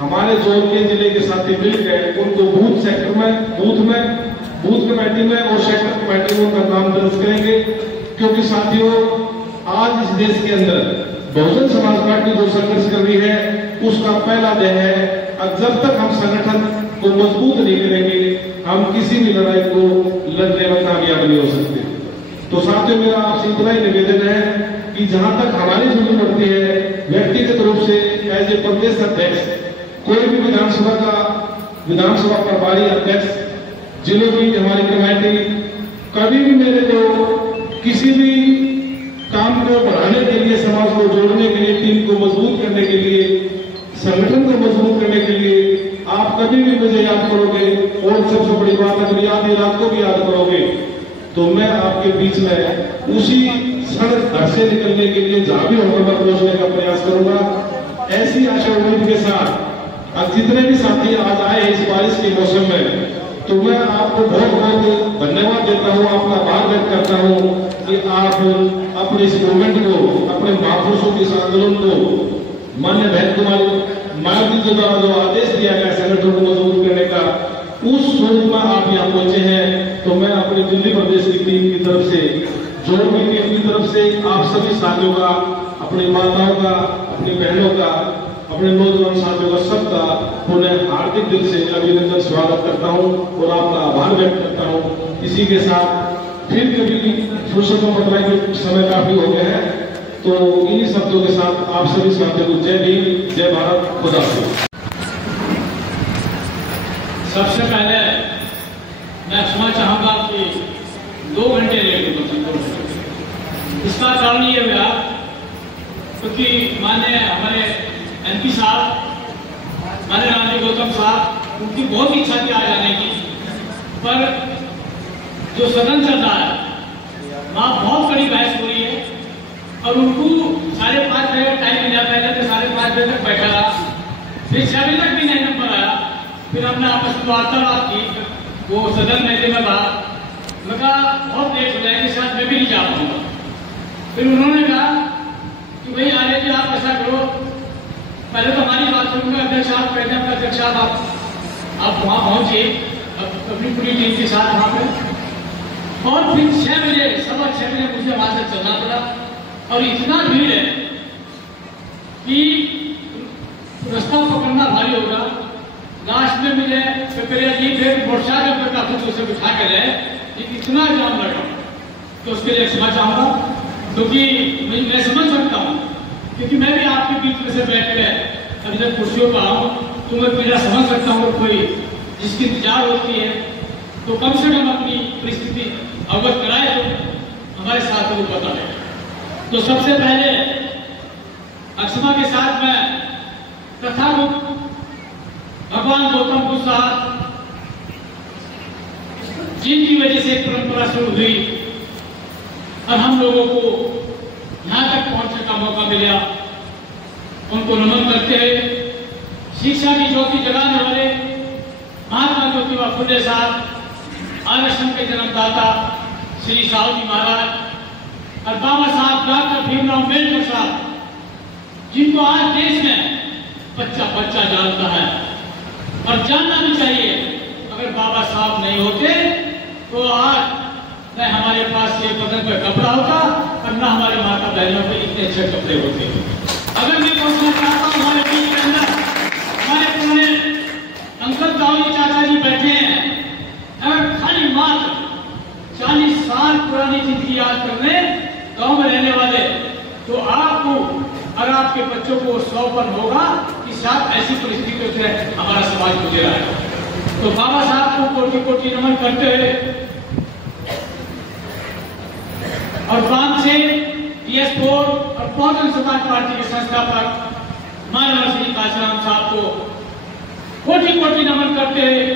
हमारे जोन के जिले के साथी मिल गए, उनको बूथ सेक्टर में, बूथ कमेटी में और सेक्टर कमेटी में उनका नाम दर्ज करेंगे। क्योंकि साथियों, आज इस देश के अंदर बहुजन समाज पार्टी जो संघर्ष कर रही है, उसका पहला दिन है। अब जब तक हम संगठन को मजबूत नहीं करेंगे, हम किसी भी लड़ाई को लड़ने में कामयाब नहीं हो सकते। तो साथियों, मेरा आपसे इतना ही निवेदन है कि जहां तक हमारी जरूरत पड़ती है, व्यक्तिगत रूप से एज ए प्रदेश अध्यक्ष, कोई भी विधानसभा प्रभारी अध्यक्ष, जिलों की हमारी कमेटी, कभी भी मेरे को किसी भी काम को बढ़ाने के लिए, समाज को जोड़ने के लिए, टीम को मजबूत करने के लिए, संगठन को मजबूत करने के लिए आप कभी भी मुझे याद करोगे, और सबसे बड़ी बात, अगर आधी रात को भी याद करोगे, तो मैं आपके बीच में उसी सड़क घर से निकलने के लिए जहां भी होगा मैं पहुंचने का प्रयास करूंगा। ऐसी आशा उम्मीद के साथ अब जितने भी साथी आज आए इस बारिश के मौसम में, तो मैं आपको बहुत बहुत धन्यवाद देता हूँ, आपका आभार व्यक्त करता हूँ कि आप अपने इस मूवमेंट को, अपने महापुरुषों के इस आंदोलन को, माननीय बहन कुमारी मायावती जी द्वारा जो आदेश दिया गया संगठन को मजबूत करने का, उस स्वरूप में आप यहाँ पहुंचे हैं। तो मैं अपनी दिल्ली प्रदेश की टीम की तरफ से, जोड़ की टीम की तरफ से आप सभी साथियों का, अपनी माताओं का, अपनी बहनों का, अपने नौजवान साथियों का, सबका उन्हें हार्दिक दिल से अभिनंदन, स्वागत करता हूं और आपका आभार व्यक्त करता हूं। इसी के साथ फिर कभी फुर्सत में पटना के समय काफी हो गया है, तो इन्हीं शब्दों के साथ आप सभी साथियों को जय भीम, जय भारत, खुदा हाफिज़। सबसे पहले मैं क्षमा चाहूंगा कि 2 घंटे लेट हो। इसका कारण ये हुआ क्योंकि माने हमारे MP साहब, माने रानी गौतम साहब, उनकी बहुत इच्छा थी आ जाने की, पर जो सदन चल रहा है वहाँ बहुत बड़ी बहस हो रही है और उनको 5:30 बजे टाइम मिला, पहले तो 5:30 बजे तक बैठा रहा, फिर 6 बजे तक भी नहीं नंबर आया। फिर हमने आपस में वार्तालाप की, वो सदन मेले में कहा, मैं कहा बहुत लेट हो जाएगी, शायद मैं भी नहीं जा पाऊंगा। फिर उन्होंने कहा कि भाई आगे जी आप ऐसा करो, पहले तो हमारी बात सुनकर अध्यक्ष साहब कहते हैं, अध्यक्ष साहब आप वहाँ पहुँचिए अपनी पूरी टीम के साथ वहाँ पे, और फिर 6 बजे, 6:15 बजे मुझे वहाँ से चलना पड़ा। और इतना भीड़ है कि रास्ता पकड़ना भारी होगा। लास्ट में मुझे पिपरिया जी फिर मोटरसाइकिल पर काफी उसे बिठा के गए, इतना जाम लगा। तो उसके लिए क्षमा चाहूंगा, क्योंकि मैं समझ सकता हूँ, क्योंकि मैं भी आपके बीच में से बैठ के अभी जब कुर्सियों पर आऊँ तो मैं पीड़ा समझ सकता हूँ। कोई जिसकी इंतजार होती है तो कम से कम अपनी परिस्थिति अवगत कराए तो हमारे साथ वो बताए। तो सबसे पहले अक्षमा के साथ मैं तथागत भगवान गौतम बुद्ध साहब, जिनकी वजह से परंपरा शुरू हुई और हम लोगों को यहां तक पहुंचने का मौका मिला, उनको नमन करते हैं। शिक्षा की ज्योति जगाने वाले महात्मा ज्योतिबा फुले साहब, आरएसएम के जन्मदाता श्री साहू जी महाराज और बाबा साहब डॉक्टर भीमराव अम्बेडकर साहब, जिनको आज देश में बच्चा बच्चा जानता है और जानना भी चाहिए। अगर बाबा साहब नहीं होते तो आज न हमारे पास ये बदन पर कपड़ा होता और न हमारे माता बहनों पे इतने अच्छे कपड़े होते। अगर मैं पहुंचना चाहता हूँ, हमारे बीच के अंदर हमारे पुराने अंकल दाऊ चाचा जी बैठे हैं, अगर खाली मात्र 40 साल पुरानी जिंदगी याद करने गांव में रहने वाले, तो आपको और आपके बच्चों को 100 होगा कि साथ ऐसी परिस्थितियों से हमारा समाज गुजरा है। तो बाबा साहब को कोटि कोटि नमन करते हुए और बांध से PS4 और बहुजन समाज पार्टी के संस्थापक मानव श्री काशीराम साहब को कोटि कोटि नमन करते हैं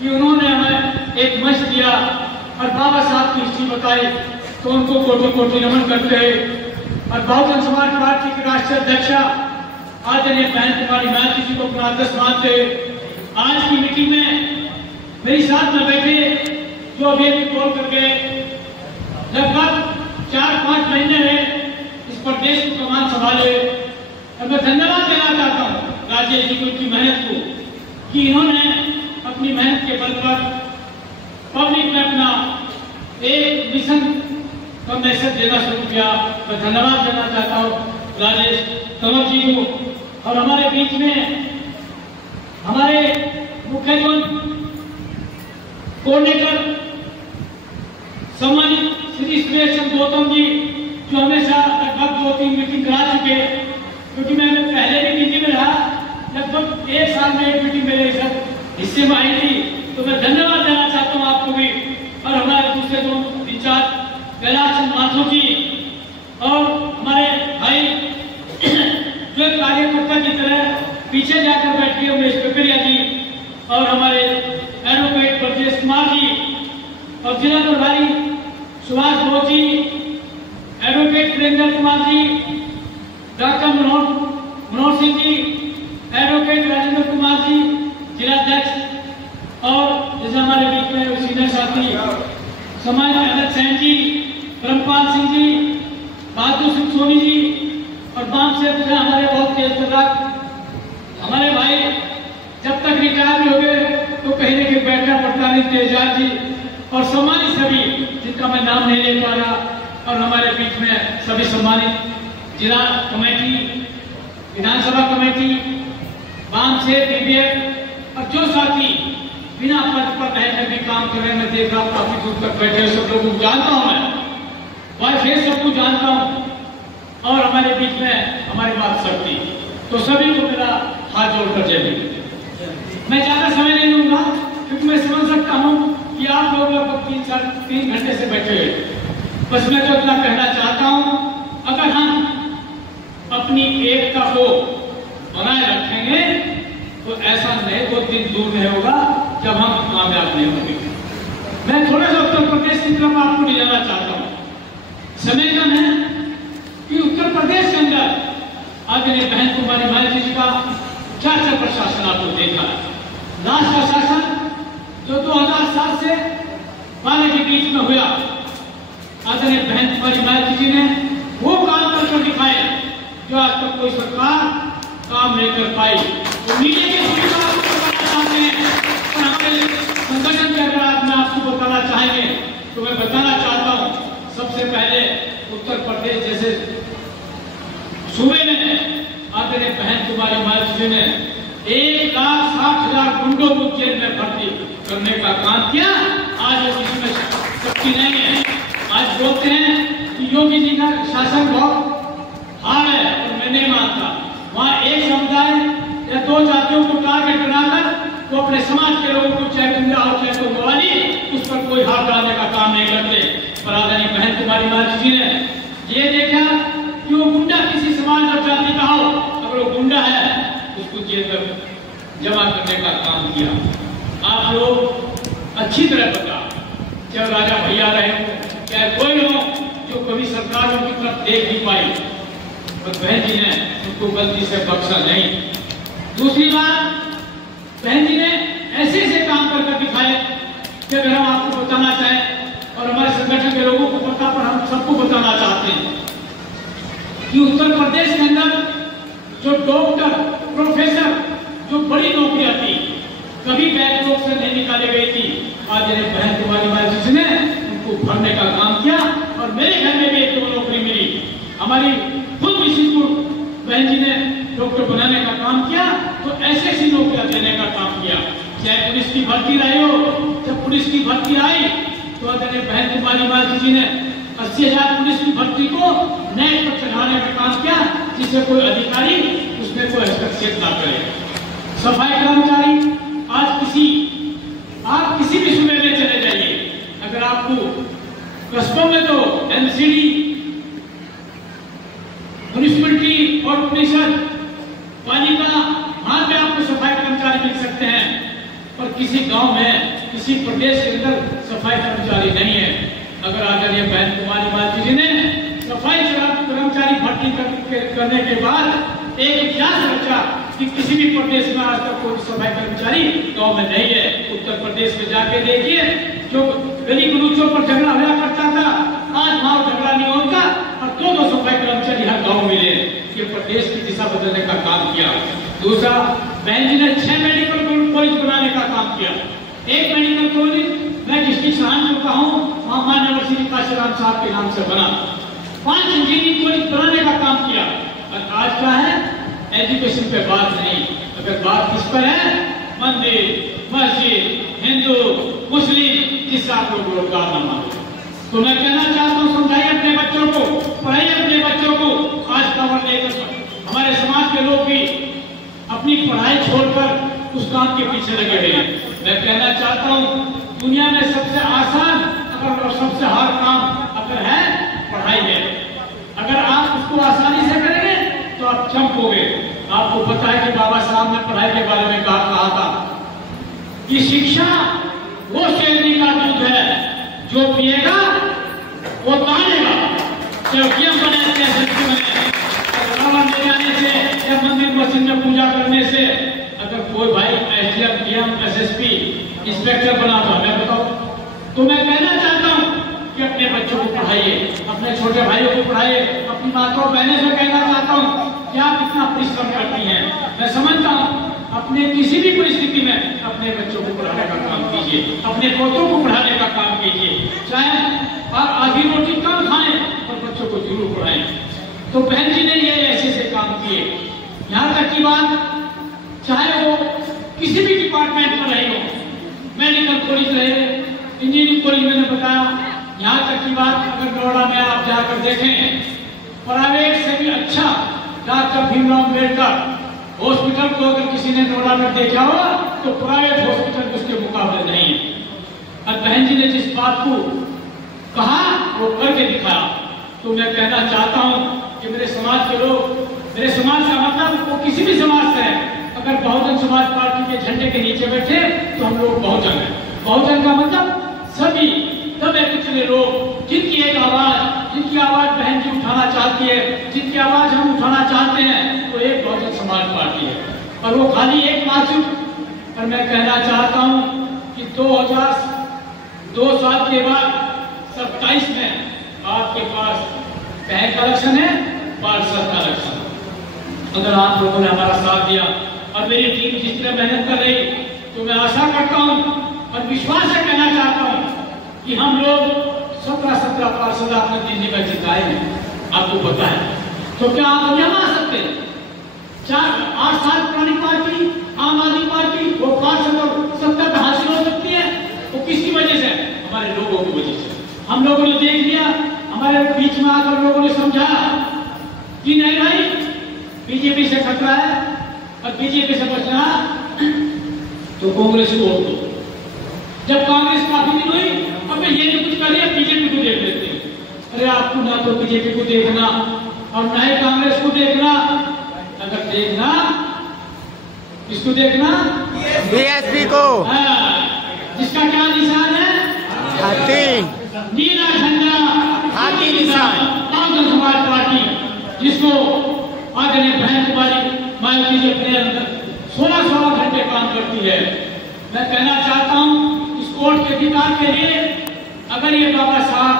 कि उन्होंने हमें एक मंच दिया और बाबा साहब की हिस्ट्री बताई, तो उनको कोटि कोटि नमन करते हैं। और बहुजन समाज पार्टी के राष्ट्रीय अध्यक्ष आदरणीय बहन कुमारी महंती जी को अपना अध्यक्ष मानते आज की मीटिंग में मेरे साथ में बैठे, जो अभी कॉल करके लगभग 4-5 महीने में इस प्रदेश की कमान संभाले, और मैं धन्यवाद देना चाहता हूँ राजेश जी को, उनकी मेहनत को, कि इन्होंने अपनी मेहनत के बल पर पब्लिक में अपना एक मिशन का मैसेज देना शुरू किया। मैं धन्यवाद देना चाहता हूँ राजेश कंवर जी को। और हमारे बीच में हमारे मुख्यमंत्री कोऑर्डिनेटर सम्मानित श्री सुरेश चंद्र गौतम जी, जो हमेशा लगभग 2-3 मीटिंग करा चुके, क्योंकि मैं पहले भी मीटिंग में रहा, लगभग 1 साल में एक मीटिंग मेरे हिस्से में आई थी, तो मैं धन्यवाद देना चाहता हूँ आपको भी। और हमारे दूसरे दो इंचार्ज कैलाश चंद्र माथुर जी और हमारे भाई जो कार्यकर्ता की तरह पीछे जाकर बैठे उमेश पिपरिया जी और हमारे एडवोकेट ब्रजेश कुमार जी और जिला प्रभारी Subhash Bose ji, advocate Virendra Kumar ji, doctor Manohar Singh ji, advocate Rajendra Kumar ji जिला अध्यक्ष, और जैसे हमारे बीच में सीनियर साथी समाज अध्यक्ष सैन जी, ब्रह्मपाल सिंह जी, बहादुर सिंह सोनी जी, और बाम से हमारे बहुत तेज तक हमारे भाई जब तक रिटायर भी हो गए तो कहीं ना कहीं बैठना पड़ता नहीं, तेजाब जी और सम्मानित सभी जिनका मैं नाम नहीं ले पा रहा, और हमारे बीच में सभी सम्मानित जिला कमेटी, विधानसभा कमेटी, बाम से BBF और जो साथी बिना पद पर रहने भी काम कर रहे हैं। मैं देख रहा हूँ काफी दूर तक बैठे सब लोगों को जानता हूँ, मैं फिर सबको जानता हूँ, और हमारे बीच में हमारी बात सकती, तो सभी को मेरा हाथ जोड़कर जय हिंद। मैं ज्यादा समय नहीं लूंगा, क्योंकि मैं समझ सकता हूँ कि आप लोग लगभग 3 घंटे से बैठे हुए। बस मैं तो इतना कहना चाहता हूँ, अगर हम अपनी एकता को बनाए रखेंगे तो ऐसा नहीं, वो दिन दूर नहीं होगा जब हम कामयाब नहीं होंगे। मैं थोड़ा सा उत्तर प्रदेश की तरफ आपको ले जाना चाहता हूँ। समय कम है कि उत्तर प्रदेश के अंदर आदरणीय बहन कुमारी महंती जी का 4 प्रशासन आपको देखा है। लास्ट का शासन जो 2007 से 12 के बीच में हुआ, आदरणीय बहन कुमारी महंती जी ने वो काम करके दिखाए जो आज तक कोई सरकार काम नहीं कर पाई। तो मीडिया के सुविधा आपको बताना चाहते हैं, और हमारे संगठन के अगर आप में आपको बताना चाहेंगे तो मैं बताना चाहता हूँ। सबसे पहले उत्तर प्रदेश जैसे सूबे में आदरणीय बहन कुमारी महंती जी ने 1,60,000 50,000 गुंडों को जेल में भर्ती करने का काम किया। आज वो किसी में शक्ति नहीं है। आज बोलते हैं कि योगी जी का शासन बहुत हार्ड है, और मैं नहीं मानता। वहाँ एक समुदाय या दो जातियों को टारगेट बनाकर वो अपने समाज के लोगों को चाहे गुंडा हो चाहे तो मवाली, उस पर कोई हाथ डालने का काम नहीं करते। पर आदरणीय बहन कुमारी मार्च जी ने ये देखा कि वो गुंडा किसी समाज और जाति का हो, अगर वो गुंडा है उसको जेल में जमा करने का काम किया। आप लोग अच्छी तरह पता, चाहे राजा भैया रहे हो चाहे कोई हो जो कभी सरकारों की तरफ देख नहीं पाई, पर बहन जी ने उनको गलती से बख्शा नहीं। दूसरी बात, बहन जी ने ऐसे ऐसे काम करके दिखाए कि अगर हम आपको बताना चाहें और हमारे संगठन के लोगों को पता, पर हम सबको बताना चाहते हैं कि उत्तर प्रदेश के अंदर जो डॉक्टर प्रोफेसर जो बड़ी नौकरियां थी कभी बैकलॉग से नहीं निकाली गई थी, आज बहन कुमारी मार्च जी ने उनको भरने का काम किया। और मेरे घर में भी एक दो नौकरी मिली। हमारी खुद विशिष्टपुर बहन जी ने डॉक्टर बनाने का काम किया, तो ऐसे ऐसी नौकरियां देने का काम किया। चाहे पुलिस की भर्ती रही हो, जब पुलिस की भर्ती आई तो आदरणीय बहन कुमारी मार्च जी ने 80,000 पुलिस की भर्ती को नए पर चढ़ाने का काम किया, जिससे कोई अधिकारी उसमें कोई हस्तक्षेप ना करे। सफाई कर्मचारी, आज आप किसी भी सूबे में चले जाइए, अगर आपको कस्बों में तो एनसीडी, म्युनिसिपलिटी कॉर्पोरेशन, पालिका, वहां पे आपको सफाई कर्मचारी मिल सकते हैं, पर किसी गांव में किसी प्रदेश के अंदर सफाई कर्मचारी नहीं है। अगर आदरणीय बहन कुमारी मार्च जी ने सफाई कर्मचारी भर्ती करने के बाद एक इतिहास रचा कि किसी भी प्रदेश में आज तक कोई सफाई कर्मचारी गांव में नहीं है। उत्तर प्रदेश में जाके देखिए, जो गली गलूचों पर झगड़ा हुआ करता था, आज वहां झगड़ा नहीं होता और दो सफाई कर्मचारी हर गाँव मिले। ये प्रदेश की दिशा बदलने का काम किया। दूसरा, बहन जी ने 6 मेडिकल कॉलेज बनाने का काम किया। एक मेडिकल कॉलेज मैं डिस्ट्रिक्ट सहारनपुर का हूँ, वहाँ मान्यवर श्री काशीराम साहब के नाम से बना। 5 इंजीनियरिंग कॉलेज बनाने का काम किया। और आज क्या है, एजुकेशन पे बात नहीं, अगर बात किस पर है, मंदिर, मस्जिद, हिंदू, मुस्लिम, जिससे आप लोग रोजगार न मांगो। तो मैं कहना चाहता हूँ, समझाइए अपने बच्चों को, पढ़ाइए अपने बच्चों को। आज खबर लेकर हमारे समाज के लोग भी अपनी पढ़ाई छोड़कर उस काम के पीछे लगे हुए हैं। मैं कहना चाहता हूँ, दुनिया में सबसे आसान और सबसे हार्ड काम अगर है, पढ़ाई है। अगर आप उसको आसानी से करेंगे तो आप चमकोगे। आपको पता है कि बाबा साहब ने पढ़ाई के बारे में कहा था कि शिक्षा वो शेरनी का दूध है, जो पिएगा वो तानेगा। चौकियां बने, रावण ले जाने से या मंदिर मस्जिद में पूजा करने से अगर कोई भाई एसडीएम, डीएम, एसएसपी, इंस्पेक्टर बना था, मैं बताऊं, तो मैं कहना चाहता हूं कि अपने बच्चों को पढ़ाइए, अपने छोटे भाइयों को पढ़ाइए, अपनी माताओं बहनों से कहना चाहता हूं कि आप इतना परिश्रम करती हैं। मैं समझता हूं, अपने किसी भी परिस्थिति में अपने बच्चों को पढ़ाने का काम कीजिए, अपने पोतों को पढ़ाने का काम कीजिए। चाहे आप आधी रोटी कम खाएं और बच्चों को जरूर पढ़ाएं। तो बहन जी ने ये ऐसे ऐसे काम किए। यहाँ तक की बात, चाहे वो किसी भी डिपार्टमेंट में रहे हो, मेडिकल कॉलेज रहे, इंजीनियरिंग कॉलेज मैंने बताया, यहाँ तक की बात अगर नोएडा में आप जाकर देखें, प्राइवेट से भी अच्छा डॉक्टर भीमराव अम्बेडकर हॉस्पिटल को अगर किसी ने नोएडा में देखा हो तो प्राइवेट हॉस्पिटल उसके मुकाबले नहीं है। और बहन जी ने जिस बात को कहा वो करके दिखाया। तो मैं कहना चाहता हूँ कि मेरे समाज के लोग, मेरे समाज का मतलब वो किसी भी समाज से है, अगर बहुजन समाज पार्टी के झंडे के नीचे बैठे तो हम लोग बहुजन हैं। बहुजन का मतलब सभी दबे कुचले लोग, जिनकी एक आवाज, जिनकी आवाज बहन जी उठाना चाहती है, जिनकी आवाज हम उठाना चाहते हैं, तो एक बहुजन समाज पार्टी है। और वो खाली एक मासूम। और मैं कहना चाहता हूँ कि 2002 साल के बाद 27 में आपके पास पहल का इलेक्शन है, पार्षद का इलेक्शन। अगर आप लोगों ने हमारा साथ दिया और मेरी टीम जिस तरह मेहनत कर रही, तो मैं आशा करता हूं और विश्वास से कहना चाहता हूं कि हम लोग 17 पार्षद अपने दिल्ली में जिताए हैं। आपको पता है, तो क्या आप नहीं मान सकते? 8 साल पुरानी पार्टी आम आदमी पार्टी वो हम लोगों ने देख लिया, हमारे बीच में आकर लोगों ने समझा कि नहीं भाई बीजेपी से खतरा है और बीजेपी से बचना तो कांग्रेस को वोट दो। जब कांग्रेस काफी दिन हुई, अब ये नहीं कुछ कर रही, बीजेपी को देख लेते हैं। अरे आपको ना तो बीजेपी को देखना और ना ही कांग्रेस को देखना, अगर देखना किसको देखना? बीएसपी को। जिसका क्या निशान है? हाथी। नीला झंडा, हाथी निशान। बहुजन समाज पार्टी, जिसको आदरणीय बहन कुमारी मायावती जी अपने अंदर 16 घंटे काम करती है। मैं कहना चाहता हूं इस वोट के अधिकार के लिए, अगर ये बाबा साहब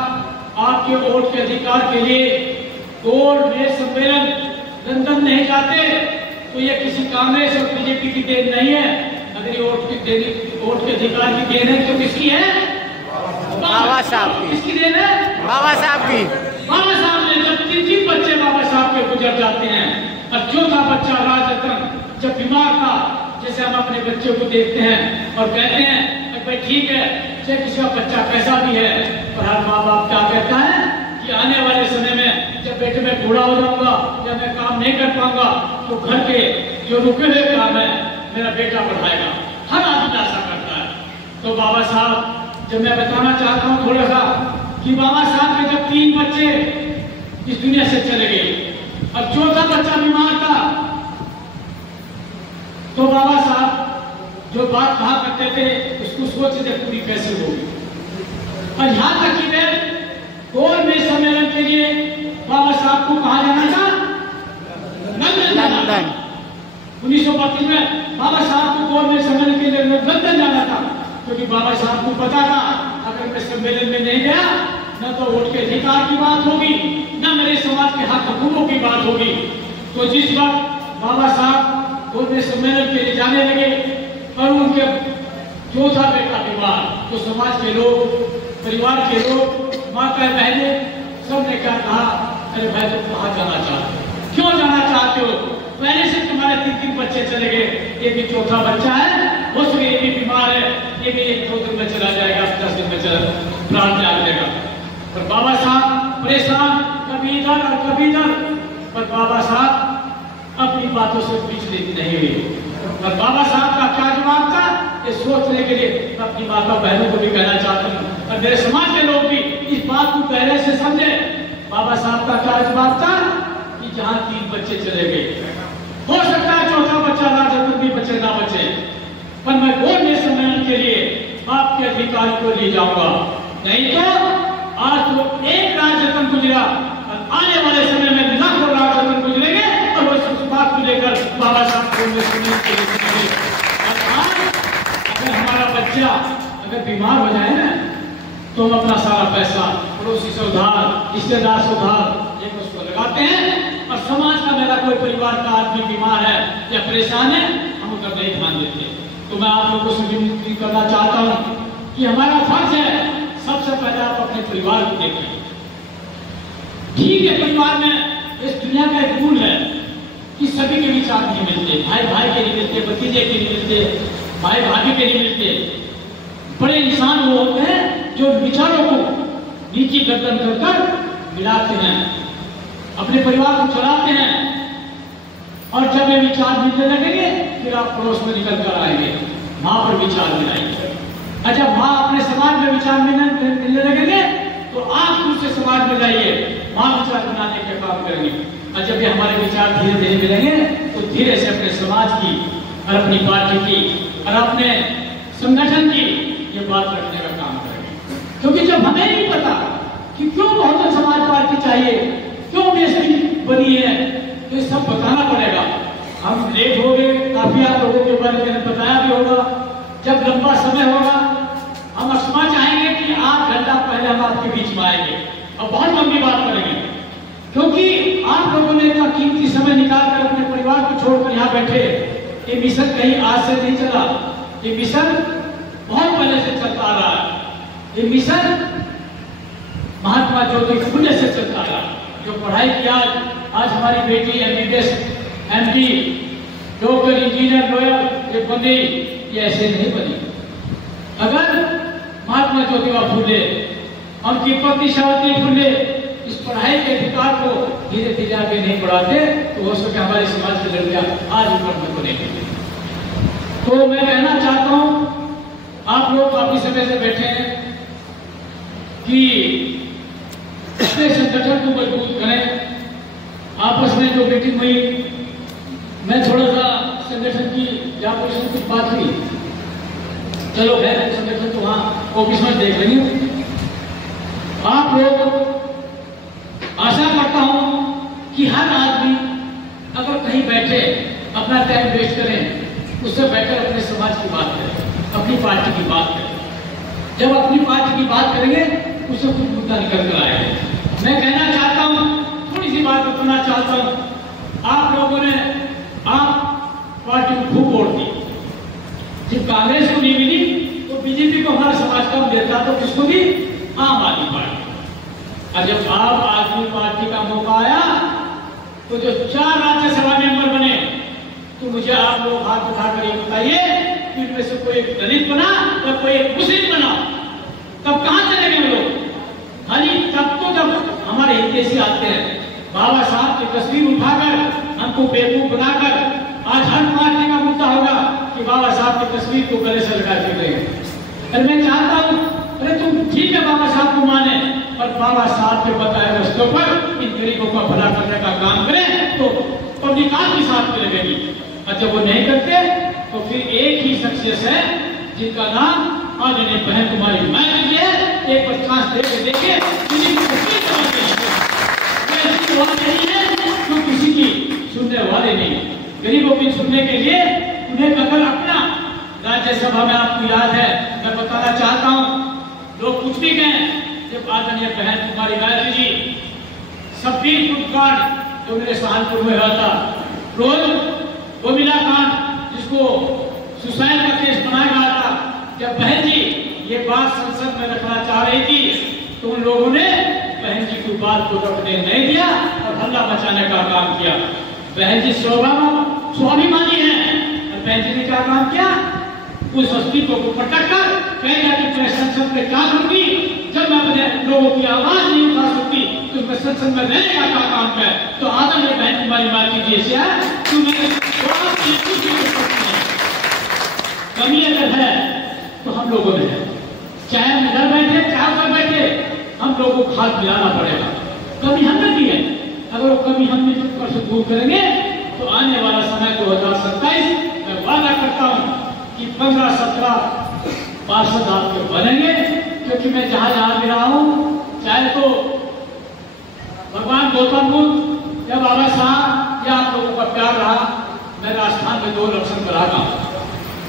आपके वोट के अधिकार के लिए गोल्ड मेज सम्मेलन लंदन नहीं जाते तो ये किसी कांग्रेस और बीजेपी की देन नहीं है। अगर ये वोट के अधिकार की देन है तो किसकी है? बाबा साहब की। किसकी देन है? बाबा साहब की। बाबा साहब ने जब 3 बच्चे बाबा साहब के गुजर जाते हैं और चौथा बच्चा राजरत्न जब बीमार था, जैसे हम अपने बच्चों को देखते हैं और कहते हैं भाई ठीक है चाहे किसी का बच्चा कैसा भी है, पर हर माँ बाप क्या कहता है कि आने वाले समय में जब बेटे में बूढ़ा हो जाऊंगा या मैं काम नहीं कर पाऊंगा तो घर के जो रुके हुए काम है मेरा बेटा बढ़ाएगा। हर आदमी ऐसा करता है। तो बाबा साहब जब मैं बताना चाहता हूँ थोड़ा सा कि बाबा साहब के जब 3 बच्चे इस दुनिया से चले गए और चौथा बच्चा बीमार था, तो बाबा साहब जो बात कहा करते थे उसको सोचते पूरी कैसे होगी। और यहाँ तक कि मैं गोल्ड मेज सम्मेलन के लिए बाबा साहब को कहा जाना था लंदन। 1932 में बाबा साहब को गोल्ड मेज सम्मेलन के लिए लंदन जाना था, क्योंकि बाबा साहब को पता था अगर मैं सम्मेलन में नहीं गया न तो वोट के अधिकार की बात होगी न मेरे समाज के हक हकूकों की बात होगी। तो जिस वक्त बाबा साहब गोल्ड मेज सम्मेलन के लिए जाने लगे और उनके चौथा बेटा बीमार, तो समाज के लोग, परिवार के लोग, माता बहने सबने क्या कहा, अरे भाई तुम कहाँ जाना चाहते हो, क्यों जाना चाहते हो? पहले से तुम्हारे 3 बच्चे चले गए, ये भी चौथा बच्चा है, हो सके ये भी बीमार है, ये भी 1-2 दिन में चला जाएगा, 10 दिन में प्राण त्याग देगा। पर बाबा साहब परेशान, कभी इधर और कभी इधर, पर बाबा साहब अपनी बातों से विचलित नहीं हुए। और बाबा साहब का क्या जवाब था ये सोचने के लिए मैं अपनी माता बहनों को भी कहना चाहता हूँ और मेरे समाज के लोग भी इस बात को पहले से समझे। बाबा साहब का क्या जवाब था कि जहाँ 3 बच्चे चले गए, हो सकता है चौथा बच्चा राजरत्न भी बचे ना बचे, पर मैं गोल्ड मेज सम्मेलन के लिए आपके अधिकार को ले जाऊंगा। नहीं तो आज वो एक राजरत्न गुजरा और आने वाले समय में लाखों राजरत्न गुजरेंगे और वो इस बात को लेकर बाबा साहब को और आज अगर हमारा बच्चा अगर बीमार हो जाए ना तो हम अपना सारा पैसा पड़ोसी से उधार, रिश्तेदार से उधार एक उसको लगाते हैं और समाज का मेरा कोई परिवार का आदमी बीमार है या परेशान है हम उधर नहीं ध्यान देते। तो मैं आप लोगों से विनती करना चाहता हूँ कि हमारा फर्ज है सबसे पहले आप अपने परिवार को देखें। ठीक है, परिवार में इस दुनिया का एक रूल है कि सभी के विचार नहीं मिलते, भाई भाई के नहीं मिलते, भतीजे के नहीं मिलते, भाई भाभी के नहीं मिलते। बड़े इंसान वो होते हैं जो विचारों को नीची गर्दन कर मिलाते हैं, अपने परिवार को चलाते हैं और जब ये विचार मिलने लगेंगे फिर आप पड़ोस में निकल कर आएंगे, माँ पर विचार मिलाएंगे। और जब माँ अपने समाज में विचार मिलने लगेंगे तो आप दूसरे समाज में जाइए, माँ विचार बनाने का काम करेंगे। और जब ये हमारे विचार धीरे धीरे मिलेंगे तो धीरे से अपने समाज की और अपनी पार्टी की और अपने संगठन की ये बात रखने का काम करेंगे। क्योंकि जब हमें नहीं पता कि क्यों बहुजन समाज पार्टी चाहिए, क्यों बीएसपी बनी है, तो ये सब बताना पड़ेगा। हम लेट हो गए काफी, आप लोगों के बारे में बताया भी होगा। जब लंबा समय होगा हम क्षमा चाहेंगे कि 8 घंटा पहले हम आपके बीच में आएंगे और बहुत लंबी बात करेंगे, क्योंकि आप लोगों ने इतना कीमती समय निकाल कर अपने परिवार को छोड़कर यहाँ बैठे। ये मिशन कहीं आज से नहीं चला, ये मिशन बहुत पहले से चलता आ रहा है। ये मिशन महात्मा ज्योति फुले से चलता आ रहा है। जो पढ़ाई किया आज हमारी बेटी MBBS, MP, doctor, engineer, lawyer ये बनी, ये ऐसे नहीं बनी। अगर महात्मा ज्योतिबा फुले उनकी पत्नी सावित्री फुले इस पढ़ाई के अधिकार को धीरे धीरे आगे नहीं बढ़ाते तो हो सके हमारे समाज की लड़कियां आज ऊपर में बनेगी। तो मैं कहना चाहता हूं, आप लोग काफी समय से बैठे हैं कि अपने संगठन को मजबूत करें। आपस में जो मीटिंग हुई, मैं थोड़ा सा संगठन की जहाँ कुछ बात हुई, चलो खैर संगठन तो वहाँ ऑफिस में देख लेंगे। आप लोग आशा करता हूं कि हर आदमी अगर कहीं बैठे अपना टाइम वेस्ट करें, उससे बेटर अपने समाज की बात करें, अपनी पार्टी की बात करें। जब अपनी पार्टी की बात करेंगे उससे कुछ मुद्दा निकल कर आएगा। मैं कहना चाहता हूं, थोड़ी सी बात बताना चाहता हूं। आप लोगों ने आप पार्टी को खूब वोट दी। जब कांग्रेस को नहीं मिली तो बीजेपी को हमारा समाज कम देता, तो किसको दी? आम आदमी पार्टी। और जब आम आदमी पार्टी का मौका आया तो जो 4 राज्यसभा मेंबर बने, तो मुझे आप लोग हाथ उठाकर ये बताइए कि इनमें से कोई एक दलित बना या कोई एक मुस्लिम बना? तब कहां चले गए लोग? खाली तब तो जब हमारे हितैषी आते हैं, बाबा साहब की तस्वीर उठाकर हमको बेवकूफ बनाकर आज हर पार्टी का मुद्दा होगा कि बाबा साहब की तस्वीर को गले से लगा के। अरे मैं चाहता हूं, अरे तुम ठीक है बाबा साहब को माने, और बाबा साहब के बताए रस्तों पर इन गरीबों का भला करने का काम करें तो पब्लिक आपके साथ में लगेगी। और जब वो नहीं करते तो फिर एक ही शख्सियत है जिनका नाम आदरणीय बहन कुमारी मैत्री है। एक बार चांस देखिए, नहीं है तो किसी की सुनने वाले नहीं। गरीबों की सुनने के लिए उन्हें कल अपना राज्यसभा में आपको याद है, मैं बताना चाहता हूँ, लोग कुछ भी कहें, जब आदरणीय बहन कुमारी गायत्री जी 26 फुट कांड जो मेरे सहारनपुर में हुआ था, रोज गोमिला कांड जिसको सुसाइड का केस बनाया गया था, जब बहन जी ये बात संसद में रखना चाह रही थी तो उन लोगों ने बहन जी की बात को रखने नहीं दिया और हल्ला मचाने का काम किया। बहन जी स्वाभिमानी है और बहन जी ने क्या काम किया? उस अस्तित्व को पटक कर कह दिया कि मैं संसद में क्या करूंगी, जब मैं अपने लोगों की आवाज नहीं उठा सकती तो मैं संसद में रहने का क्या काम है? तो आदरणीय बहन कुमारी माती जी ऐसे है तो कमी अगर है तो हम लोगों में है, चाहे हम इधर बैठे चाहे उधर बैठे, हम लोगों को हाथ मिलाना पड़ेगा। कमी हमने दी है, अगर वो कमी हम मिलकर से दूर करेंगे तो आने वाला समय 2027 मैं वादा करता हूँ कि 15-17 पार्षद आपके बनेंगे, क्योंकि मैं जहां भी रहा हूं, चाहे तो भगवान गौतम बुद्ध या बाबा साहब या आप लोगों का प्यार रहा, मैं राजस्थान में 2 इलेक्शन करा था।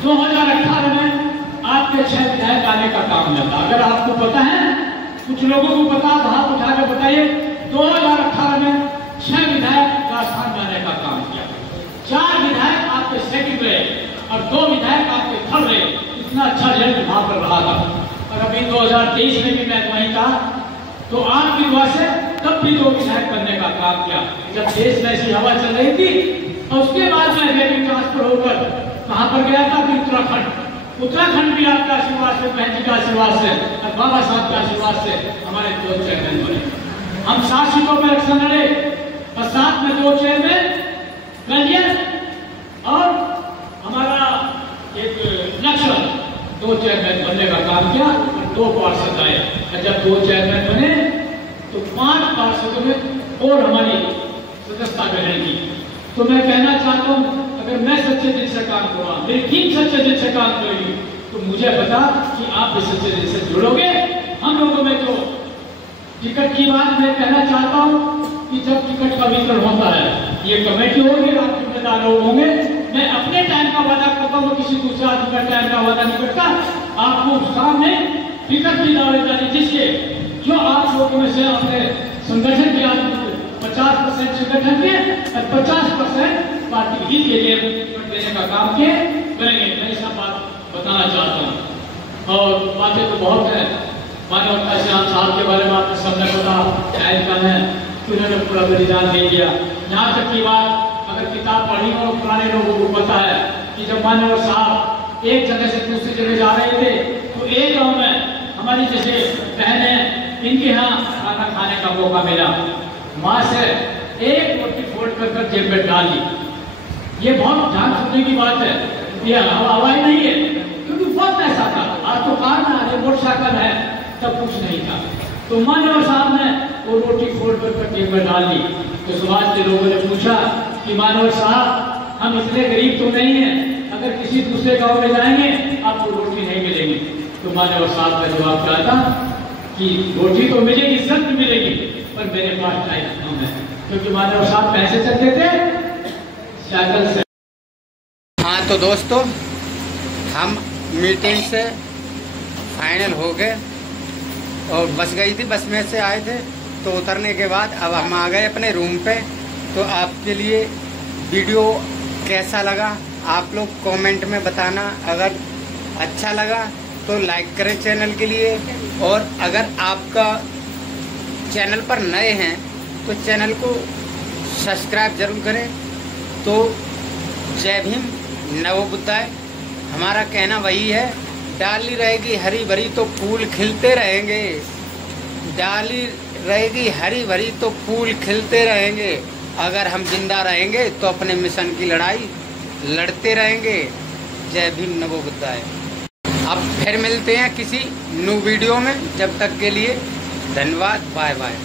2018 में आपके 6 विधायक आने का काम मिलता। अगर आपको पता है, कुछ लोगों को पता तो हाथ उठा के बताइए। 2018 में 6 विधायक राजस्थान में आने का काम किया, 4 विधायक आपके सेकंड रहे और 2 विधायक आपके थर्ड रहे। इतना अच्छा रिजल्ट वहां पर रहा था। और अभी 2023 में भी मैं वहीं था, तो आपकी वजह से तब भी 2 विधायक बनने का काम किया, जब देश में ऐसी हवा चल रही थी। और उसके बाद में भी ट्रांसफर होकर कहां पर गया था? उत्तराखंड भी आपका आशीर्वाद से, बहन जी का आशीर्वाद से और बाबा साहब का आशीर्वाद से हमारे 2 चेयरमैन बने। हम 7 सीटों पर इलेक्शन लड़े और 7 में 2 चेयरमैन कर लिया और हमारा एक लक्ष्य 2 चेयरमैन बनने का काम किया और 2 पार्षद आए। और जब 2 चेयरमैन बने तो 5 पार्षदों में और हमारी सदस्यता ग्रहण की। तो मैं कहना चाहता हूँ, अगर मैं सच्चे दिल से काम करूँगा, मेरी टीम सच्चे दिल से काम करेगी, तो मुझे पता कि आप भी सच्चे दिल से जुड़ोगे। हम लोगों में जो टिकट की बात मैं कहना चाहता हूँ कि जब टिकट का वितरण होता है, ये कमेटी होगी, आप जिम्मेदार लोग होंगे। मैं अपने टाइम का वादा करता हूँ, किसी दूसरे आदमी का टाइम का वादा नहीं करता। आपको सामने टिकट की दावेदारी जिसके जो आप लोगों में से अपने संगठन के आदमी 50% संगठन के और 50% पार्टी हित के लिए देने का काम किए करेंगे। मैं ऐसा बात बताना चाहता हूँ। और बातें तो बहुत है, मानवता श्याम साहब के बारे में आपने सबने पता शायद कम है कि उन्होंने पूरा बलिदान दे दिया। यहाँ तक की बात अगर किताब पढ़ी हो, पुराने लोगों को पता है कि जब मानव साहब एक जगह से दूसरी जगह जा रहे थे तो एक गाँव में हमारी जैसे बहनें इनके यहाँ खाना खाने का मौका मिला, वहां से एक रोटी फोड़ कर जेब में डाल ली। ये बहुत ध्यान सुनने की बात है, ये हवाई नहीं है, क्योंकि बहुत पैसा था। आज तो कार ना है, मोटरसाइकिल है, तब कुछ नहीं था। तो मान्यवर साहब ने वो रोटी फोड़ कर जेब में डाल ली। तो समाज के लोगों ने पूछा कि मान्यवर साहब, हम इतने गरीब तो नहीं हैं, अगर किसी दूसरे गांव में जाएंगे आपको रोटी नहीं मिलेगी। तो मान्यवर साहब का जवाब क्या था कि रोटी तो मिलेगी, सब मिलेगी, पर मेरे पास टाइम कम है, क्योंकि मान्यवर साहब पैसे चलते थे साइकिल से। हाँ तो दोस्तों, हम मीटिंग से फाइनल हो गए और बस गई थी, बस में से आए थे। तो उतरने के बाद अब हम आ गए अपने रूम पे। तो आपके लिए वीडियो कैसा लगा आप लोग कमेंट में बताना। अगर अच्छा लगा तो लाइक करें चैनल के लिए, और अगर आपका चैनल पर नए हैं तो चैनल को सब्सक्राइब जरूर करें। तो जय भीम, नवो बुद्धाय। हमारा कहना वही है, डाली रहेगी हरी भरी तो फूल खिलते रहेंगे, डाली रहेगी हरी भरी तो फूल खिलते रहेंगे। अगर हम जिंदा रहेंगे तो अपने मिशन की लड़ाई लड़ते रहेंगे। जय भीम, नमो बुद्धाय। अब फिर मिलते हैं किसी न्यू वीडियो में, जब तक के लिए धन्यवाद, बाय बाय।